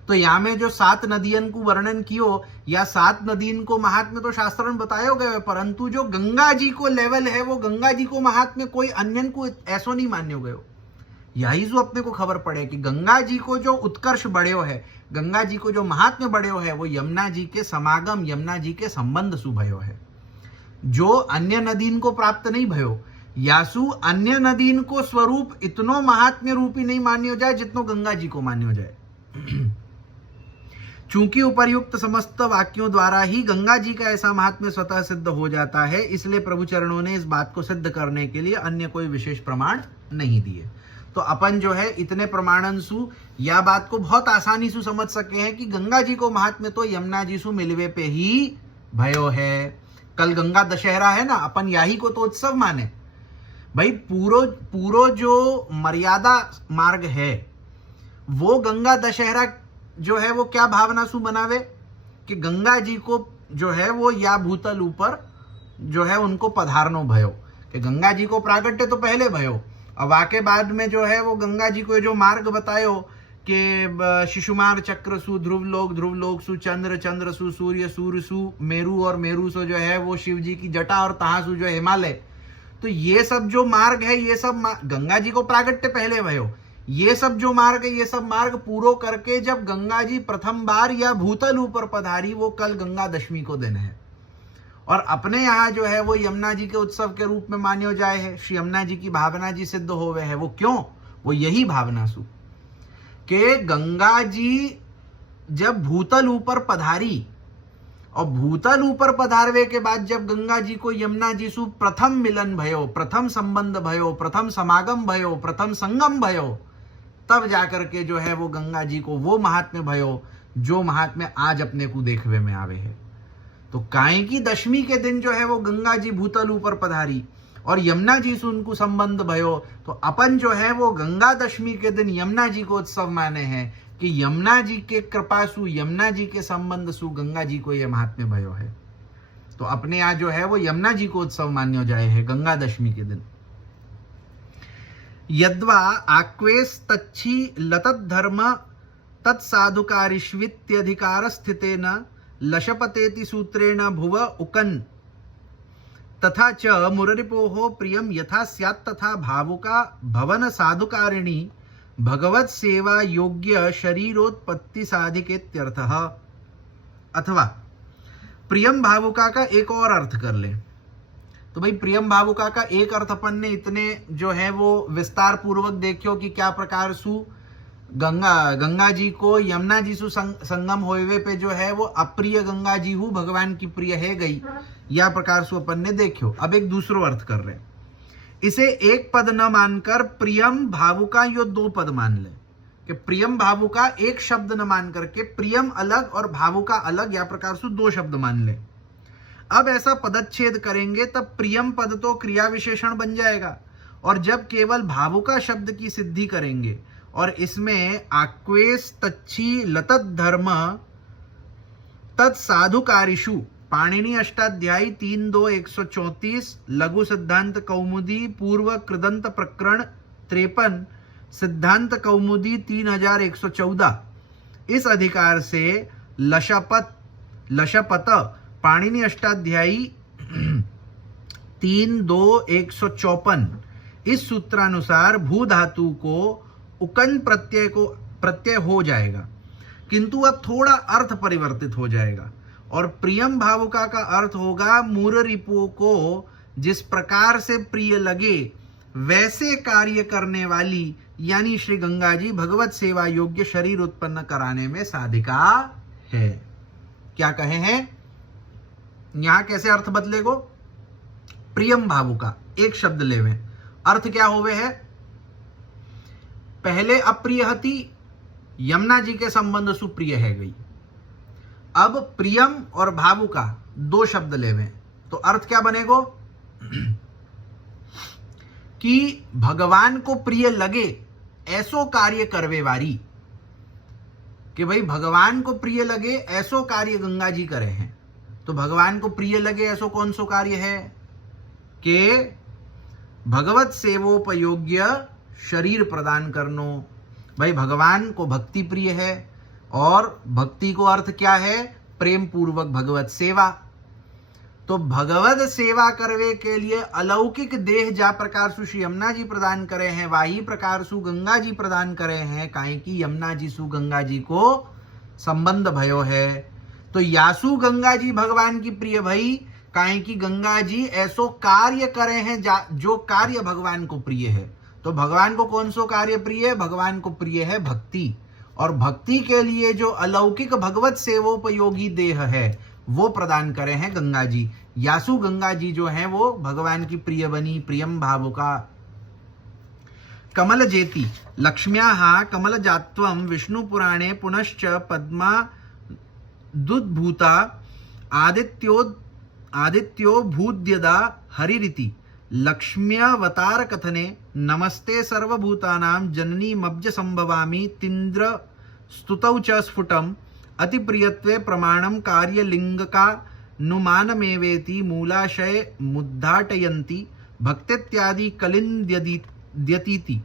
तो यहाँ में जो 7 नदियन को वर्णन कियो या 7 नदीन को महात्म्य तो शास्त्र में बतायो गए, परंतु जो गंगा जी को लेवल है वो गंगा जी को महात्म्य कोई अन्यन को ऐसो नहीं मान्यो गयो। यही जो अपने को खबर पड़े कि गंगा जी को जो उत्कर्ष बढ़्यो है, गंगा जी को जो महात्म्य बढ़्यो है वो यमुना जी के समागम, यमुना जी के संबंध सु भयो है, जो अन्य नदीन को प्राप्त नहीं भयो। यासु अन्य नदीन को स्वरूप इतनो महात्म्य रूपी नहीं मान्यो जाए जितनो गंगा जी को मान्यो जाए। चूंकि उपर्युक्त समस्त वाक्यों द्वारा ही गंगा जी का ऐसा महात्म्य स्वतः सिद्ध हो जाता है, इसलिए प्रभु चरणों ने इस बात को सिद्ध करने के लिए अन्य कोई विशेष प्रमाण नहीं दिए। तो अपन जो है इतने प्रमाणन सु या बात को बहुत आसानी से समझ सके हैं कि गंगा जी को महात्म्य तो यमुना जी सु मिलवे पे ही भयो है। कल गंगा दशहरा है ना, अपन यही को तो उत्सव माने। भाई पूरो जो मर्यादा मार्ग है वो गंगा दशहरा जो है वो क्या भावना सु बनावे कि गंगा जी को जो है वो या भूतल ऊपर जो है उनको पधारनो भयो, कि गंगा जी को प्रागट्य तो पहले भयो, अब आके बाद में जो है वो गंगा जी को जो मार्ग बतायो कि शिशुमार चक्र सु ध्रुव लोक सु चंद्र सु सूर्य सु मेरु और मेरु सु जो है वो शिव जी की जटा और तहा सु जो हिमालय, तो ये सब जो मार्ग है ये सब गंगा जी को प्रागट्य पहले भयो। ये सब जो मार्ग है ये सब मार्ग पूरो करके जब गंगा जी प्रथम बार या भूतल ऊपर पधारी वो कल गंगा दशमी को दिन है, और अपने यहाँ जो है वो यमुना जी के उत्सव के रूप में मान्यो जाए है। श्री यमुना जी की भावना जी सिद्ध होवे है। वो क्यों? वो यही भावना सु के गंगा जी जब भूतल ऊपर पधारी और भूतल ऊपर पधारवे के बाद जब गंगा जी को यमुना जी सु प्रथम मिलन भयो, प्रथम संबंध भयो, प्रथम समागम भयो, प्रथम संगम भयो, तब जाकर के जो है वो गंगा जी को वो महात्म्य भयो जो महात्म्य आज अपने को देखवे में आवे है। तो काहे की दशमी के दिन जो है वो गंगा जी भूतल ऊपर पधारी और यमुना जी से उनको संबंध भयो, तो अपन जो है वो गंगा दशमी के दिन यमुना जी को उत्सव माने हैं कि यमुना जी के कृपा सु, यमुना जी के संबंध सु गंगा जी को यह महात्म्य भयो है। तो अपने यहाँ जो है वो यमुना जी को उत्सव मान्यो जाए है गंगा दशमी के दिन। यद्वा आक्वेश तच्छी लतत धर्म तत्साधुकारिष्वित्यधिकार स्थितेन लशपतेति सूत्रेण भुव उकन तथा च मुररिपोः प्रियम यथा स्यात् तथा भावुका भवन साधुकारिणी भगवत सेवा योग्य शरीरोत्पत्ति साधिकेत्यर्थः। अथवा प्रियम भावुका का एक और अर्थ कर ले तो भाई प्रियम भावुका का एक अर्थ अपन ने इतने जो है वो विस्तार पूर्वक देखियो कि क्या प्रकार सु गंगा जी को यमुना जी सु संगम होवे पे जो है वो अप्रिय गंगा जी हूँ भगवान की प्रिय है गई, या प्रकार सु अपन ने देखियो। अब एक दूसरो अर्थ कर रहे, इसे एक पद न मानकर प्रियम भावुका यो दो पद मान ले, कि प्रियम भावुका एक शब्द न मान करके प्रियम अलग और भावुका अलग, या प्रकार से दो शब्द मान ले। अब ऐसा पदच्छेद करेंगे तब प्रियम पद तो क्रिया विशेषण बन जाएगा, और जब केवल भावुका शब्द की सिद्धि करेंगे और इसमें आक्वेश तच्छी लतत धर्म तत्साधुकारिषु पाणिनि अष्टाध्यायी 3-2-134 लघु सिद्धांत कौमुदी पूर्व कृदंत प्रकरण 53 सिद्धांत कौमुदी 3114 इस अधिकार से लशपत पाणिनि अष्टाध्यायी 3-2-154 इस सूत्रानुसार भू धातु को उकन प्रत्यय हो जाएगा, किंतु अब थोड़ा अर्थ परिवर्तित हो जाएगा और प्रियम भावुका का अर्थ होगा मूर रिपु को जिस प्रकार से प्रिय लगे वैसे कार्य करने वाली, यानी श्री गंगा जी भगवत सेवा योग्य शरीर उत्पन्न कराने में साधिका है। क्या कहे हैं यहां, कैसे अर्थ बदलेगो? प्रियम भावुका एक शब्द लेवे, अर्थ क्या होवे है? पहले अप्रिय हती, यमुना जी के संबंध सुप्रिय है गई। अब प्रियम और भावुका दो शब्द लेवे तो अर्थ क्या बनेगो? कि भगवान को प्रिय लगे ऐसो कार्य करवे वारी, कि भाई भगवान को प्रिय लगे ऐसो कार्य गंगा जी करे हैं। तो भगवान को प्रिय लगे ऐसो कौन सो कार्य है? कि भगवत सेवोपयोग्य शरीर प्रदान करनो। भाई भगवान को भक्ति प्रिय है, और भक्ति को अर्थ क्या है? प्रेम पूर्वक भगवत सेवा। तो भगवत सेवा करवे के लिए अलौकिक देह जा प्रकार सु श्री यमुना जी प्रदान करे हैं, वाही प्रकार सु गंगा जी प्रदान करे हैं, काहे कि यमुना जी सु गंगा जी को संबंध भयो है। तो यासु गंगा जी भगवान की प्रिय भई, काहे कि गंगा जी ऐसो कार्य करे हैं जो कार्य भगवान को प्रिय है। तो भगवान को कौन सो कार्य प्रिय है? भगवान को प्रिय है भक्ति, और भक्ति के लिए जो अलौकिक भगवत सेवोपयोगी देह है वो प्रदान करे हैं गंगा जी। यासु गंगा जी जो हैं वो भगवान की प्रिय बनी, प्रियम भावुका। कमल जेति लक्ष्म्याः कमल जात्वं विष्णु पुराणे पुनश्च पद्मा दुद्भूता आदित्यो भूद्यदा हरिरिति लक्ष्म्यावतार कथने नमस्ते सर्वभूतानां जननी मब्ज संभवामि तीन्द्र स्तुतौ च स्फुटम अतिप्रियत्वे प्रमाणं कार्यलिंगका नुमानमेवेति मूलाशय मुद्घाटयन्ति भक्तित्यादि कलिन्द्यतीति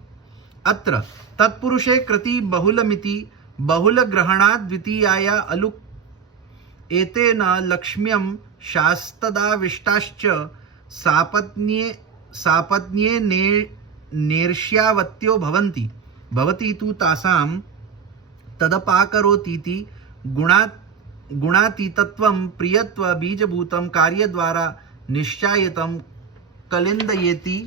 अत्र तत्पुरुषे कृति बहुलमिति बहुलग्रहणात् द्वितीयाया अलुक एतेन लक्ष्म्यं शास्तदाविष्टाश्च सापत्न्ये नेर्ष्यावत्यो भवति तु तासां तदपाकरोतीति गुणातीतत्वं प्रियत्व बीजभूतं कार्यद्वारा निश्चायितं कलिन्दयेति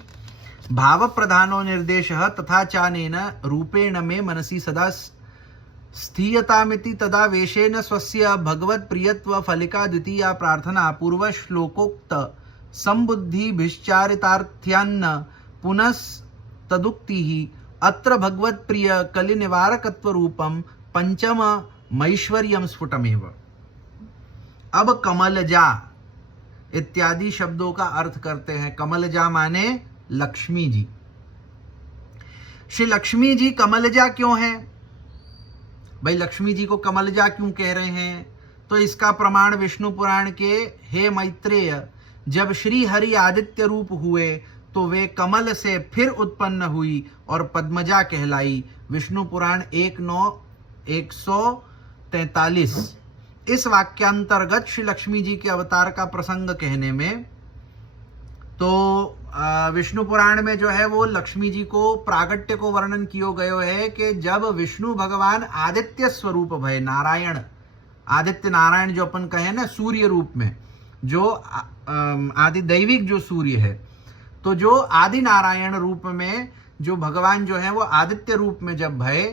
भावप्रधानो निर्देशः तथा चानेन रूपेण मे मनसि सदा स्थीयतामिति तदा वेशेन स्वस्य भगवत्प्रियत्व फलिका द्वितीया प्रार्थना पूर्वश्लोकोक्त संबुद्धिभिश्चारितार्थ्यान्न पुनस्तदुक्तिः अत्र भगवत्प्रिय कलिनिवारकत्व रूपं पंचम मैश्वर्यम स्फुटमेव। अब कमलजा इत्यादि शब्दों का अर्थ करते हैं। कमलजा माने लक्ष्मी जी। श्री लक्ष्मी जी कमलजा क्यों है? भाई लक्ष्मी जी को कमलजा क्यों कह रहे हैं? तो इसका प्रमाण विष्णु पुराण के हे मैत्रेय, जब श्री हरि आदित्य रूप हुए तो वे कमल से फिर उत्पन्न हुई और पद्मजा कहलाई। विष्णु पुराण 1:9-143। इस वाक्यांतर्गत श्री लक्ष्मी जी के अवतार का प्रसंग कहने में तो विष्णु पुराण में जो है वो लक्ष्मी जी को प्रागट्य को वर्णन किया गयो है कि जब विष्णु भगवान आदित्य स्वरूप भय नारायण, आदित्य नारायण जो अपन कहे ना सूर्य रूप में, जो आदि दैविक जो सूर्य है, तो जो आदि नारायण रूप में जो भगवान जो है वो आदित्य रूप में जब भये,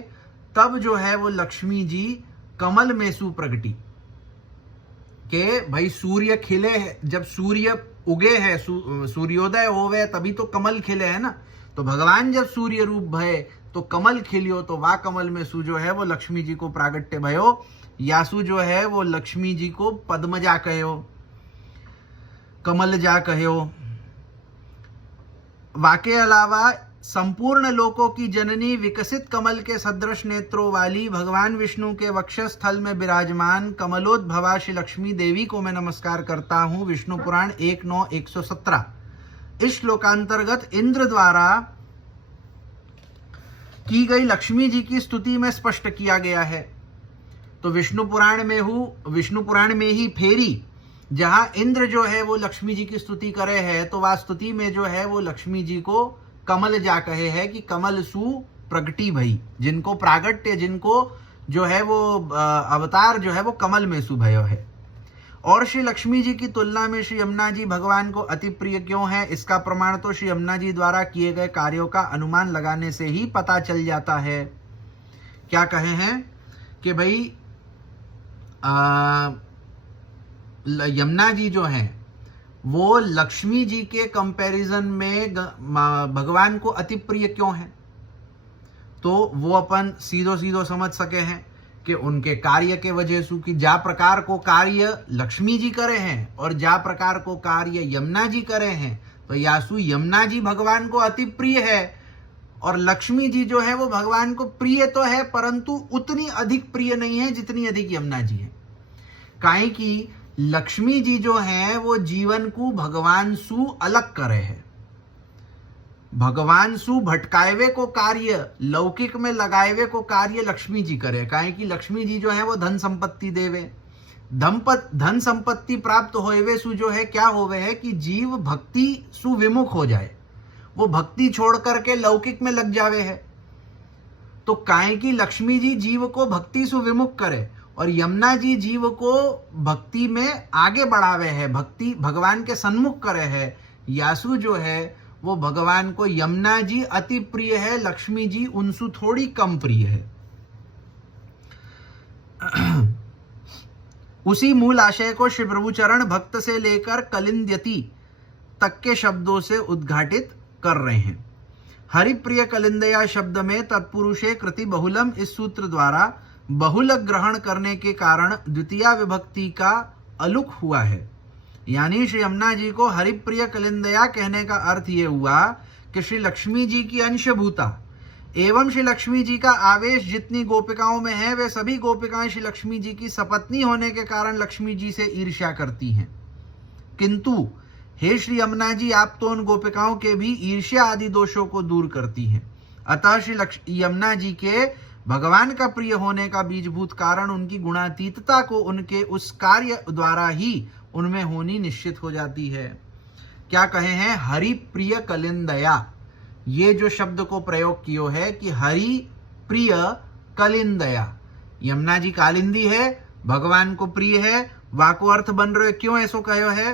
तब जो है वो लक्ष्मी जी कमल में सुप्रगटी के भाई सूर्य खिले, जब सूर्य उगे है, सूर्योदय होवे तभी तो कमल खिले है ना। तो भगवान जब सूर्य रूप भये तो कमल खिलियो, तो वा कमल में सु जो है वो लक्ष्मी जी को प्रागट्य भयो, यासु जो है वो लक्ष्मी जी को पद्मजा कहो, कमलजा कहो। वाके अलावा संपूर्ण लोकों की जननी, विकसित कमल के सदृश नेत्रों वाली, भगवान विष्णु के वक्षस्थल में विराजमान कमलोद्भवा श्री लक्ष्मी देवी को मैं नमस्कार करता हूं। विष्णु पुराण 1:9-117। इस श्लोकांतर्गत इंद्र द्वारा की गई लक्ष्मी जी की स्तुति में स्पष्ट किया गया है। तो विष्णु पुराण में ही फेरी जहां इंद्र जो है वो लक्ष्मी जी की स्तुति करे है, तो वह स्तुति में जो है वो लक्ष्मी जी को कमल जा कहे है कि कमल सु प्रगटी भई, जिनको प्रागट्य, जिनको जो है वो अवतार जो है वो कमल में सु भयो है। और श्री लक्ष्मी जी की तुलना में श्री यमुना जी भगवान को अति प्रिय क्यों है, इसका प्रमाण तो श्री यमुना जी द्वारा किए गए कार्यों का अनुमान लगाने से ही पता चल जाता है। क्या कहे हैं कि भाई यमुना जी जो हैं वो लक्ष्मी जी के कंपैरिजन में भगवान को अति प्रिय क्यों है, तो वो अपन सीधो सीधो समझ सके हैं कि उनके कार्य के वजह से, कि जा प्रकार को कार्य लक्ष्मी जी करे हैं और जा प्रकार को कार्य यमुना जी करे हैं, तो यासु यमुना जी भगवान को अति प्रिय है और लक्ष्मी जी जो है वो भगवान को प्रिय तो है परंतु उतनी अधिक प्रिय नहीं है जितनी अधिक यमुना जी है। काहे कि लक्ष्मी जी जो है वो जीवन को भगवान सु अलग करे है। भगवान सु भटकाएवे को कार्य, लौकिक में लगाएवे को कार्य लक्ष्मी जी करे। काहे कि लक्ष्मी जी जो है वो धन संपत्ति देवे, धन संपत्ति प्राप्त होवे सु जो है क्या होवे है कि जीव भक्ति सु विमुख हो जाए, वो भक्ति छोड़ करके लौकिक में लग जावे है। तो काहे कि लक्ष्मी जी जीव को भक्ति सु विमुख करे और यमुना जी जीव को भक्ति में आगे बढ़ावे है, भक्ति भगवान के सन्मुख करे है। यासु जो है वो भगवान को यमुना जी अति प्रिय है, लक्ष्मी जी उनसु थोड़ी कम प्रिय है। उसी मूल आशय को श्री प्रभुचरण भक्त से लेकर कलिंद्यति तक के शब्दों से उद्घाटित कर रहे हैं। हरिप्रिय कलिंदया शब्द में तत्पुरुषे कृति बहुलम इस सूत्र द्वारा बहुल ग्रहण करने के कारण द्वितीया विभक्ति का अलुक हुआ है। यानी श्री यमुना जी को हरिप्रिय कलिंदया कहने का अर्थ ये हुआ कि श्री लक्ष्मी जी की अंशभूता एवं श्री लक्ष्मी जी का आवेश जितनी गोपिकाओं में है, वे सभी गोपिकाएं श्री लक्ष्मी जी की सपत्नी होने के कारण लक्ष्मी जी से ईर्ष्या करती हैं। किंतु हे श्री यमुना जी, आप तो उन गोपिकाओं के भी ईर्ष्या आदि दोषों को दूर करती हैं। अतः श्री यमुना जी के भगवान का प्रिय होने का बीजभूत कारण उनकी गुणातीतता को उनके उस कार्य द्वारा ही उनमें होनी निश्चित हो जाती है। क्या कहे हैं, हरि प्रिय कलिंदया, ये जो शब्द को प्रयोग कियो है कि हरि प्रिय कलिंदया, यमुना जी कालिंदी है, भगवान को प्रिय है, वाको अर्थ बन रहे क्यों ऐसो कहो है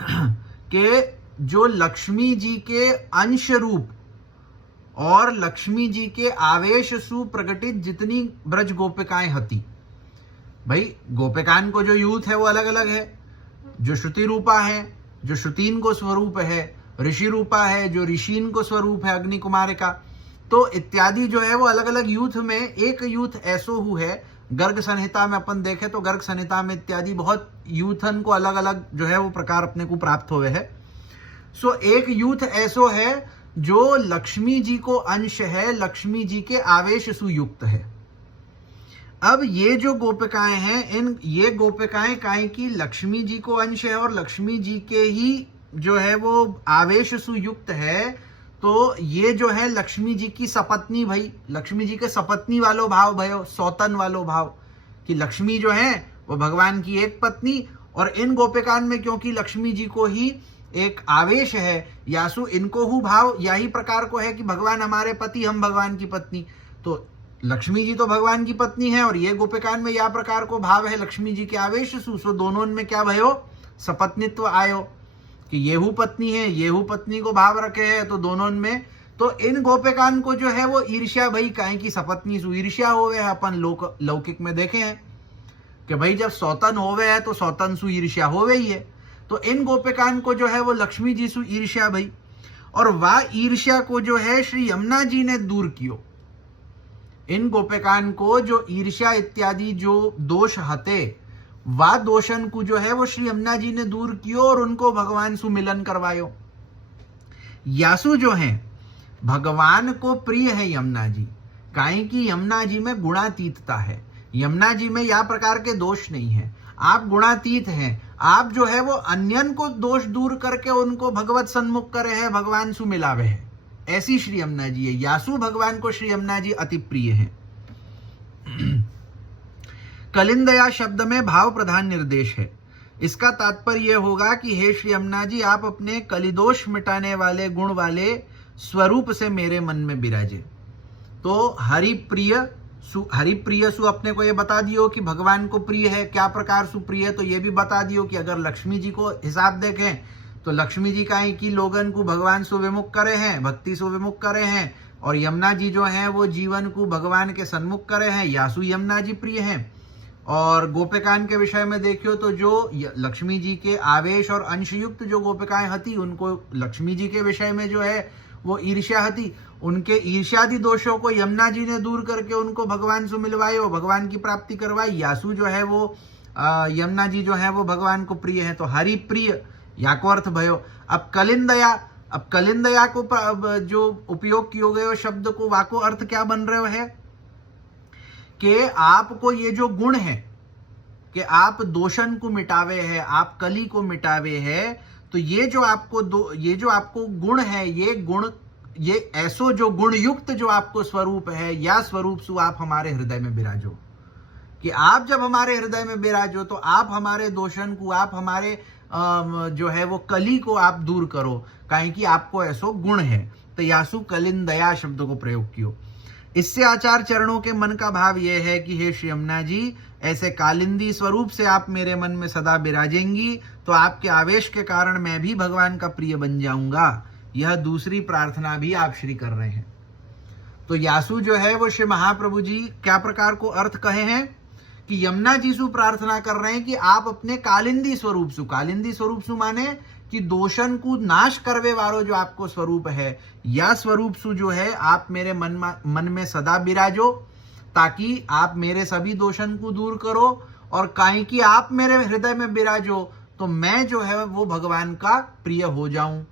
कि जो लक्ष्मी जी के अंश रूप और लक्ष्मी जी के आवेश सु प्रकटित जितनी ब्रज गोपिकाएं हती, भाई गोपिकान को जो यूथ है वो अलग अलग है, जो श्रुति रूपा है जो श्रुतीन को स्वरूप है, ऋषि रूपा है जो ऋषिन को स्वरूप है अग्नि कुमारिका, तो इत्यादि जो है वो अलग अलग यूथ में एक यूथ ऐसो हु है। गर्ग संहिता में अपन देखें तो गर्ग संहिता में इत्यादि बहुत यूथन को अलग अलग जो है वो प्रकार अपने को प्राप्त हुए है। सो एक यूथ ऐसो है जो लक्ष्मी जी को अंश है, लक्ष्मी जी के आवेश सुयुक्त है। अब ये जो गोपिकाएं हैं, ये गोपिकाएं काहे की लक्ष्मी जी को अंश है और लक्ष्मी जी के ही जो है वो आवेश सुयुक्त है, तो ये जो है लक्ष्मी जी की सपत्नी, भाई लक्ष्मी जी के सपत्नी वालो भाव भयो, सौतन वालो भाव कि लक्ष्मी जो है वो भगवान की एक पत्नी, और इन गोपिकान में क्योंकि लक्ष्मी जी को ही एक आवेश है, यासु इनको हु भाव यही प्रकार को है कि भगवान हमारे पति, हम भगवान की पत्नी। तो लक्ष्मी जी तो भगवान की पत्नी है और ये गोपिकान में या प्रकार को भाव है लक्ष्मी जी के आवेश सो दोनों में क्या भयो सपत्नित्व आयो कि येहू पत्नी है येहू पत्नी को भाव रखे है तो दोनों में तो इन गोपिकान को जो है वो ईर्ष्या भाई काहे की सपत्नी सु ईर्ष्या होवे है। अपन लौकिक में देखे हैं कि भाई जब सौतन होवे है तो सौतन सु ईर्ष्या होवे ही है। तो इन गोपिकान को जो है वो लक्ष्मी जी सु ईर्ष्या भाई और वह ईर्ष्या को जो है श्री यमुना जी ने दूर कियो। इन गोपिकान को जो ईर्ष्या इत्यादि जो दोष हते वह दोषन को जो है वो श्री यमुना जी ने दूर कियो और उनको भगवान सु मिलन करवायो। यासु जो है भगवान को प्रिय है यमुना जी काहे कि यमुना जी में गुणातीतता है। यमुना जी में या प्रकार के दोष नहीं है। आप गुणातीत हैं। आप जो है वो अन्यन को दोष दूर करके उनको भगवत सन्मुख करे है भगवान सु मिलावे है। ऐसी श्री यमुना जी है। यासु भगवान को श्री यमुना जी अति प्रिय है। कलिंदया शब्द में भाव प्रधान निर्देश है। इसका तात्पर्य यह होगा कि हे श्री यमुना जी आप अपने कलिदोष मिटाने वाले गुण वाले स्वरूप से मेरे मन में विराजे। तो हरिप्रिय सु अपने को ये बता दियो कि भगवान को प्रिय है। क्या प्रकार सुप्रिय है तो ये भी बता दियो कि अगर लक्ष्मी जी को हिसाब देखें तो लक्ष्मी जी का ही कि लोगन को भगवान सु विमुख करे हैं भक्ति सु विमुख करे हैं और यमुना जी जो हैं वो जीवन को भगवान के सन्मुख करे हैं। यासु यमुना जी प्रिय हैं। और गोपिकान के विषय में देखियो तो जो लक्ष्मी जी के आवेश और अंशयुक्त जो गोपिकाएं हती उनको लक्ष्मी जी के विषय में जो है वो ईर्ष्या हती। उनके ईर्ष्यादि दोषों को यमुना जी ने दूर करके उनको भगवान से मिलवाए और भगवान की प्राप्ति करवाई। यासु जो है वो यमुना जी जो है वो भगवान को प्रिय है। तो हरि प्रिय या को अर्थ भयो। अब कलिंदया को जो उपयोग किए गए शब्द को वाको अर्थ क्या बन रहे है कि आपको ये जो गुण है कि आप दोषन को मिटावे है आप कली को मिटावे है तो ये जो आपको गुण है ये ऐसो जो गुण युक्त जो आपको स्वरूप है या स्वरूप सु आप हमारे हृदय में विराजो कि आप जब हमारे हृदय में विराजो तो आप हमारे दोषन को आप हमारे जो है वो कली को आप दूर करो काहे कि आपको ऐसो गुण है। तो यासु कलिंदया शब्द को प्रयोग कियो। इससे आचार चरणों के मन का भाव यह है कि हे श्री यमुना जी ऐसे कालिंदी स्वरूप से आप मेरे मन में सदा विराजेंगी तो आपके आवेश के कारण मैं भी भगवान का प्रिय बन जाऊंगा। यह दूसरी प्रार्थना भी आप श्री कर रहे हैं। तो यासु जो है वो श्री महाप्रभु जी क्या प्रकार को अर्थ कहे हैं कि यमुना जी सु प्रार्थना कर रहे हैं कि आप अपने कालिंदी स्वरूप सु माने कि दोषन को नाश करवे वालो जो आपको स्वरूप है या स्वरूप सु जो है आप मेरे मन में सदा विराजो ताकि आप मेरे सभी दोषन को दूर करो और काहे कि आप मेरे हृदय में विराजो तो मैं जो है वो भगवान का प्रिय हो जाऊं।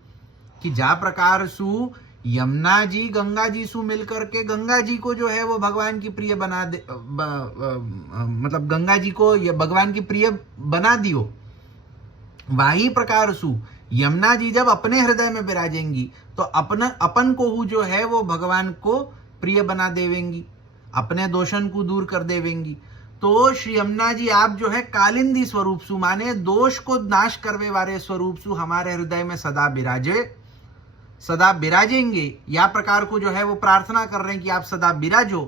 कि जा प्रकार सु यमुना जी गंगा जी सु मिलकर के गंगा जी को जो है वो भगवान की प्रिय बना दे मतलब गंगा जी को भगवान की प्रिय बना दियो। वही प्रकार सु यमुना जी जब अपने हृदय में विराजेंगी तो अपन को जो है वो भगवान को प्रिय बना देवेंगी अपने दोषन को दूर कर देवेंगी। तो श्री यमुना जी आप जो है कालिंदी स्वरूप सु माने दोष को नाश करवे वाले स्वरूप सु हमारे हृदय में सदा विराजेंगे या प्रकार को जो है वो प्रार्थना कर रहे हैं कि आप सदा विराजो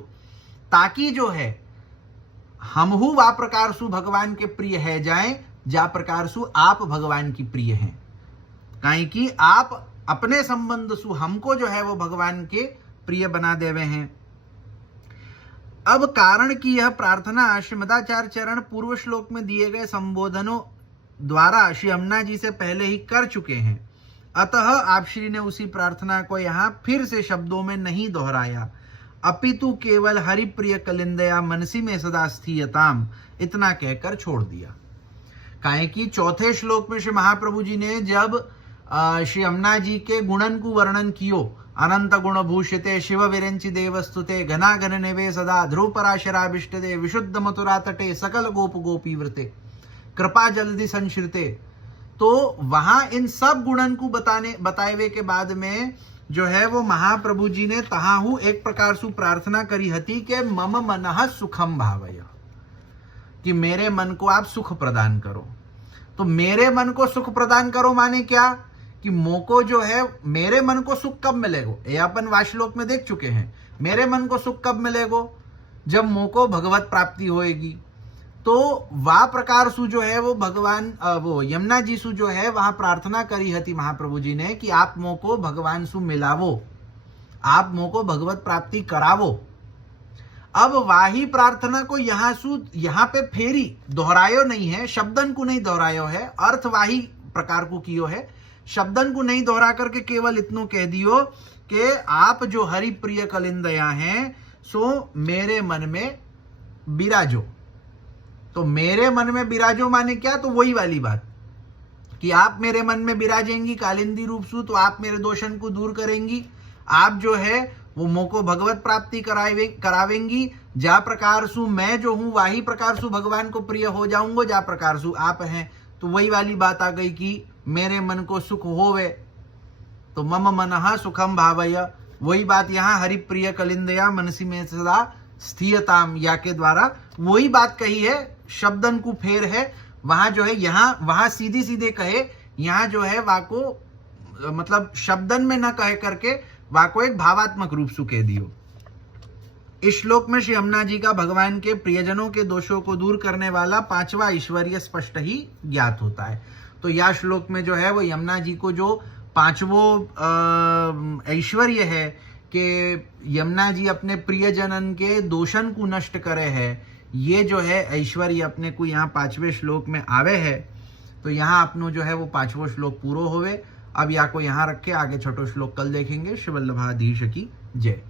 ताकि जो है हमहु वा प्रकार सु भगवान के प्रिय है जाएं जा प्रकार सु आप भगवान की प्रिय हैं। काहे कि आप अपने संबंध सु हमको जो है वो भगवान के प्रिय बना देवे हैं। अब कारण की यह प्रार्थना श्रीमदाचार्य चरण पूर्व श्लोक में दिए गए संबोधनों द्वारा श्री यमुना जी से पहले ही कर चुके हैं। अतः आप श्री ने उसी प्रार्थना को यहां फिर से शब्दों में नहीं दोहराया अपितु केवल हरिप्रिय कलिंदया मनसी में सदा स्थियताम इतना कहकर छोड़ दिया। काहे कि चौथे श्लोक में श्री महाप्रभु जी ने जब श्री यमुना जी के गुणन को वर्णन कियो अनंत गुण भूषिते शिव विरंचि देवस्तुते घना घन निवे सदा ध्रुव पराशराभिष्टदे विशुद्ध मथुरा तटे सकल गोप गोपी व्रते कृपा जल्दी संश्रिते। तो वहां इन सब गुणन को बताए के बाद में जो है वो महाप्रभु जी ने तहाहू एक प्रकार से प्रार्थना करी हती के मम मनः सुखम भावय कि मेरे मन को आप सुख प्रदान करो। तो मेरे मन को सुख प्रदान करो माने क्या कि मोको जो है मेरे मन को सुख कब मिलेगो ये अपन वाश्लोक में देख चुके हैं। मेरे मन को सुख कब मिलेगो जब मोको भगवत प्राप्ति होएगी। तो वा प्रकार सु जो है वो भगवान वो यमुना जी सु जो है वहां प्रार्थना करी हती महाप्रभु जी ने कि आप मोको भगवान सु मिलावो, आप मोको भगवत प्राप्ति करावो। अब वाही प्रार्थना को यहाँ पे फेरी दोहरायो नहीं है, शब्दन को नहीं दोहरायो है, अर्थ वाही प्रकार को कियो है। शब्दन को नहीं दोहरा करके केवल इतनो कह दियो कि आप जो हरि प्रिय कलिंदया हैं सो मेरे मन में बिराजो। तो मेरे मन में बिराजो माने क्या? तो वही वाली बात कि आप मेरे मन में बिराजेंगी कालिंदी रूप सु, तो आप मेरे दोषन को दूर करेंगी, आप जो है वो मोको भगवत प्राप्ति करावेंगी। जा प्रकार सु मैं जो हूं वाही प्रकार सु भगवान को प्रिय हो जाऊंगा, जा प्रकार सु आप हैं। तो वही वाली बात आ गई कि मेरे मन को सुख होवे, तो मम मनः सुखम भावय। वही बात यहाँ हरि प्रिय कलिंदया मनसी में सदा स्थियताम या के द्वारा वही बात कही है, शब्दन को फेर है। वहां जो है यहाँ वहां सीधी सीधे कहे, यहाँ जो है वाको मतलब शब्दन में न कहे करके वाको एक भावात्मक रूप से कह दियो। इस श्लोक में श्री यमुना जी का भगवान के प्रियजनों के दोषों को दूर करने वाला 5वां ऐश्वर्य स्पष्ट ही ज्ञात होता है। तो यह श्लोक में जो है वो यमुना जी को जो 5वां ऐश्वर्य है कि यमुना जी अपने प्रियजनन के दोषन को नष्ट करे है, ये जो है ऐश्वर्य अपने को यहाँ 5वें श्लोक में आवे है। तो यहाँ अपनो जो है वो 5वां श्लोक पूरा होवे। अब या को यहाँ रखे, आगे छठो श्लोक कल देखेंगे। श्री वल्लभाधीश की जय।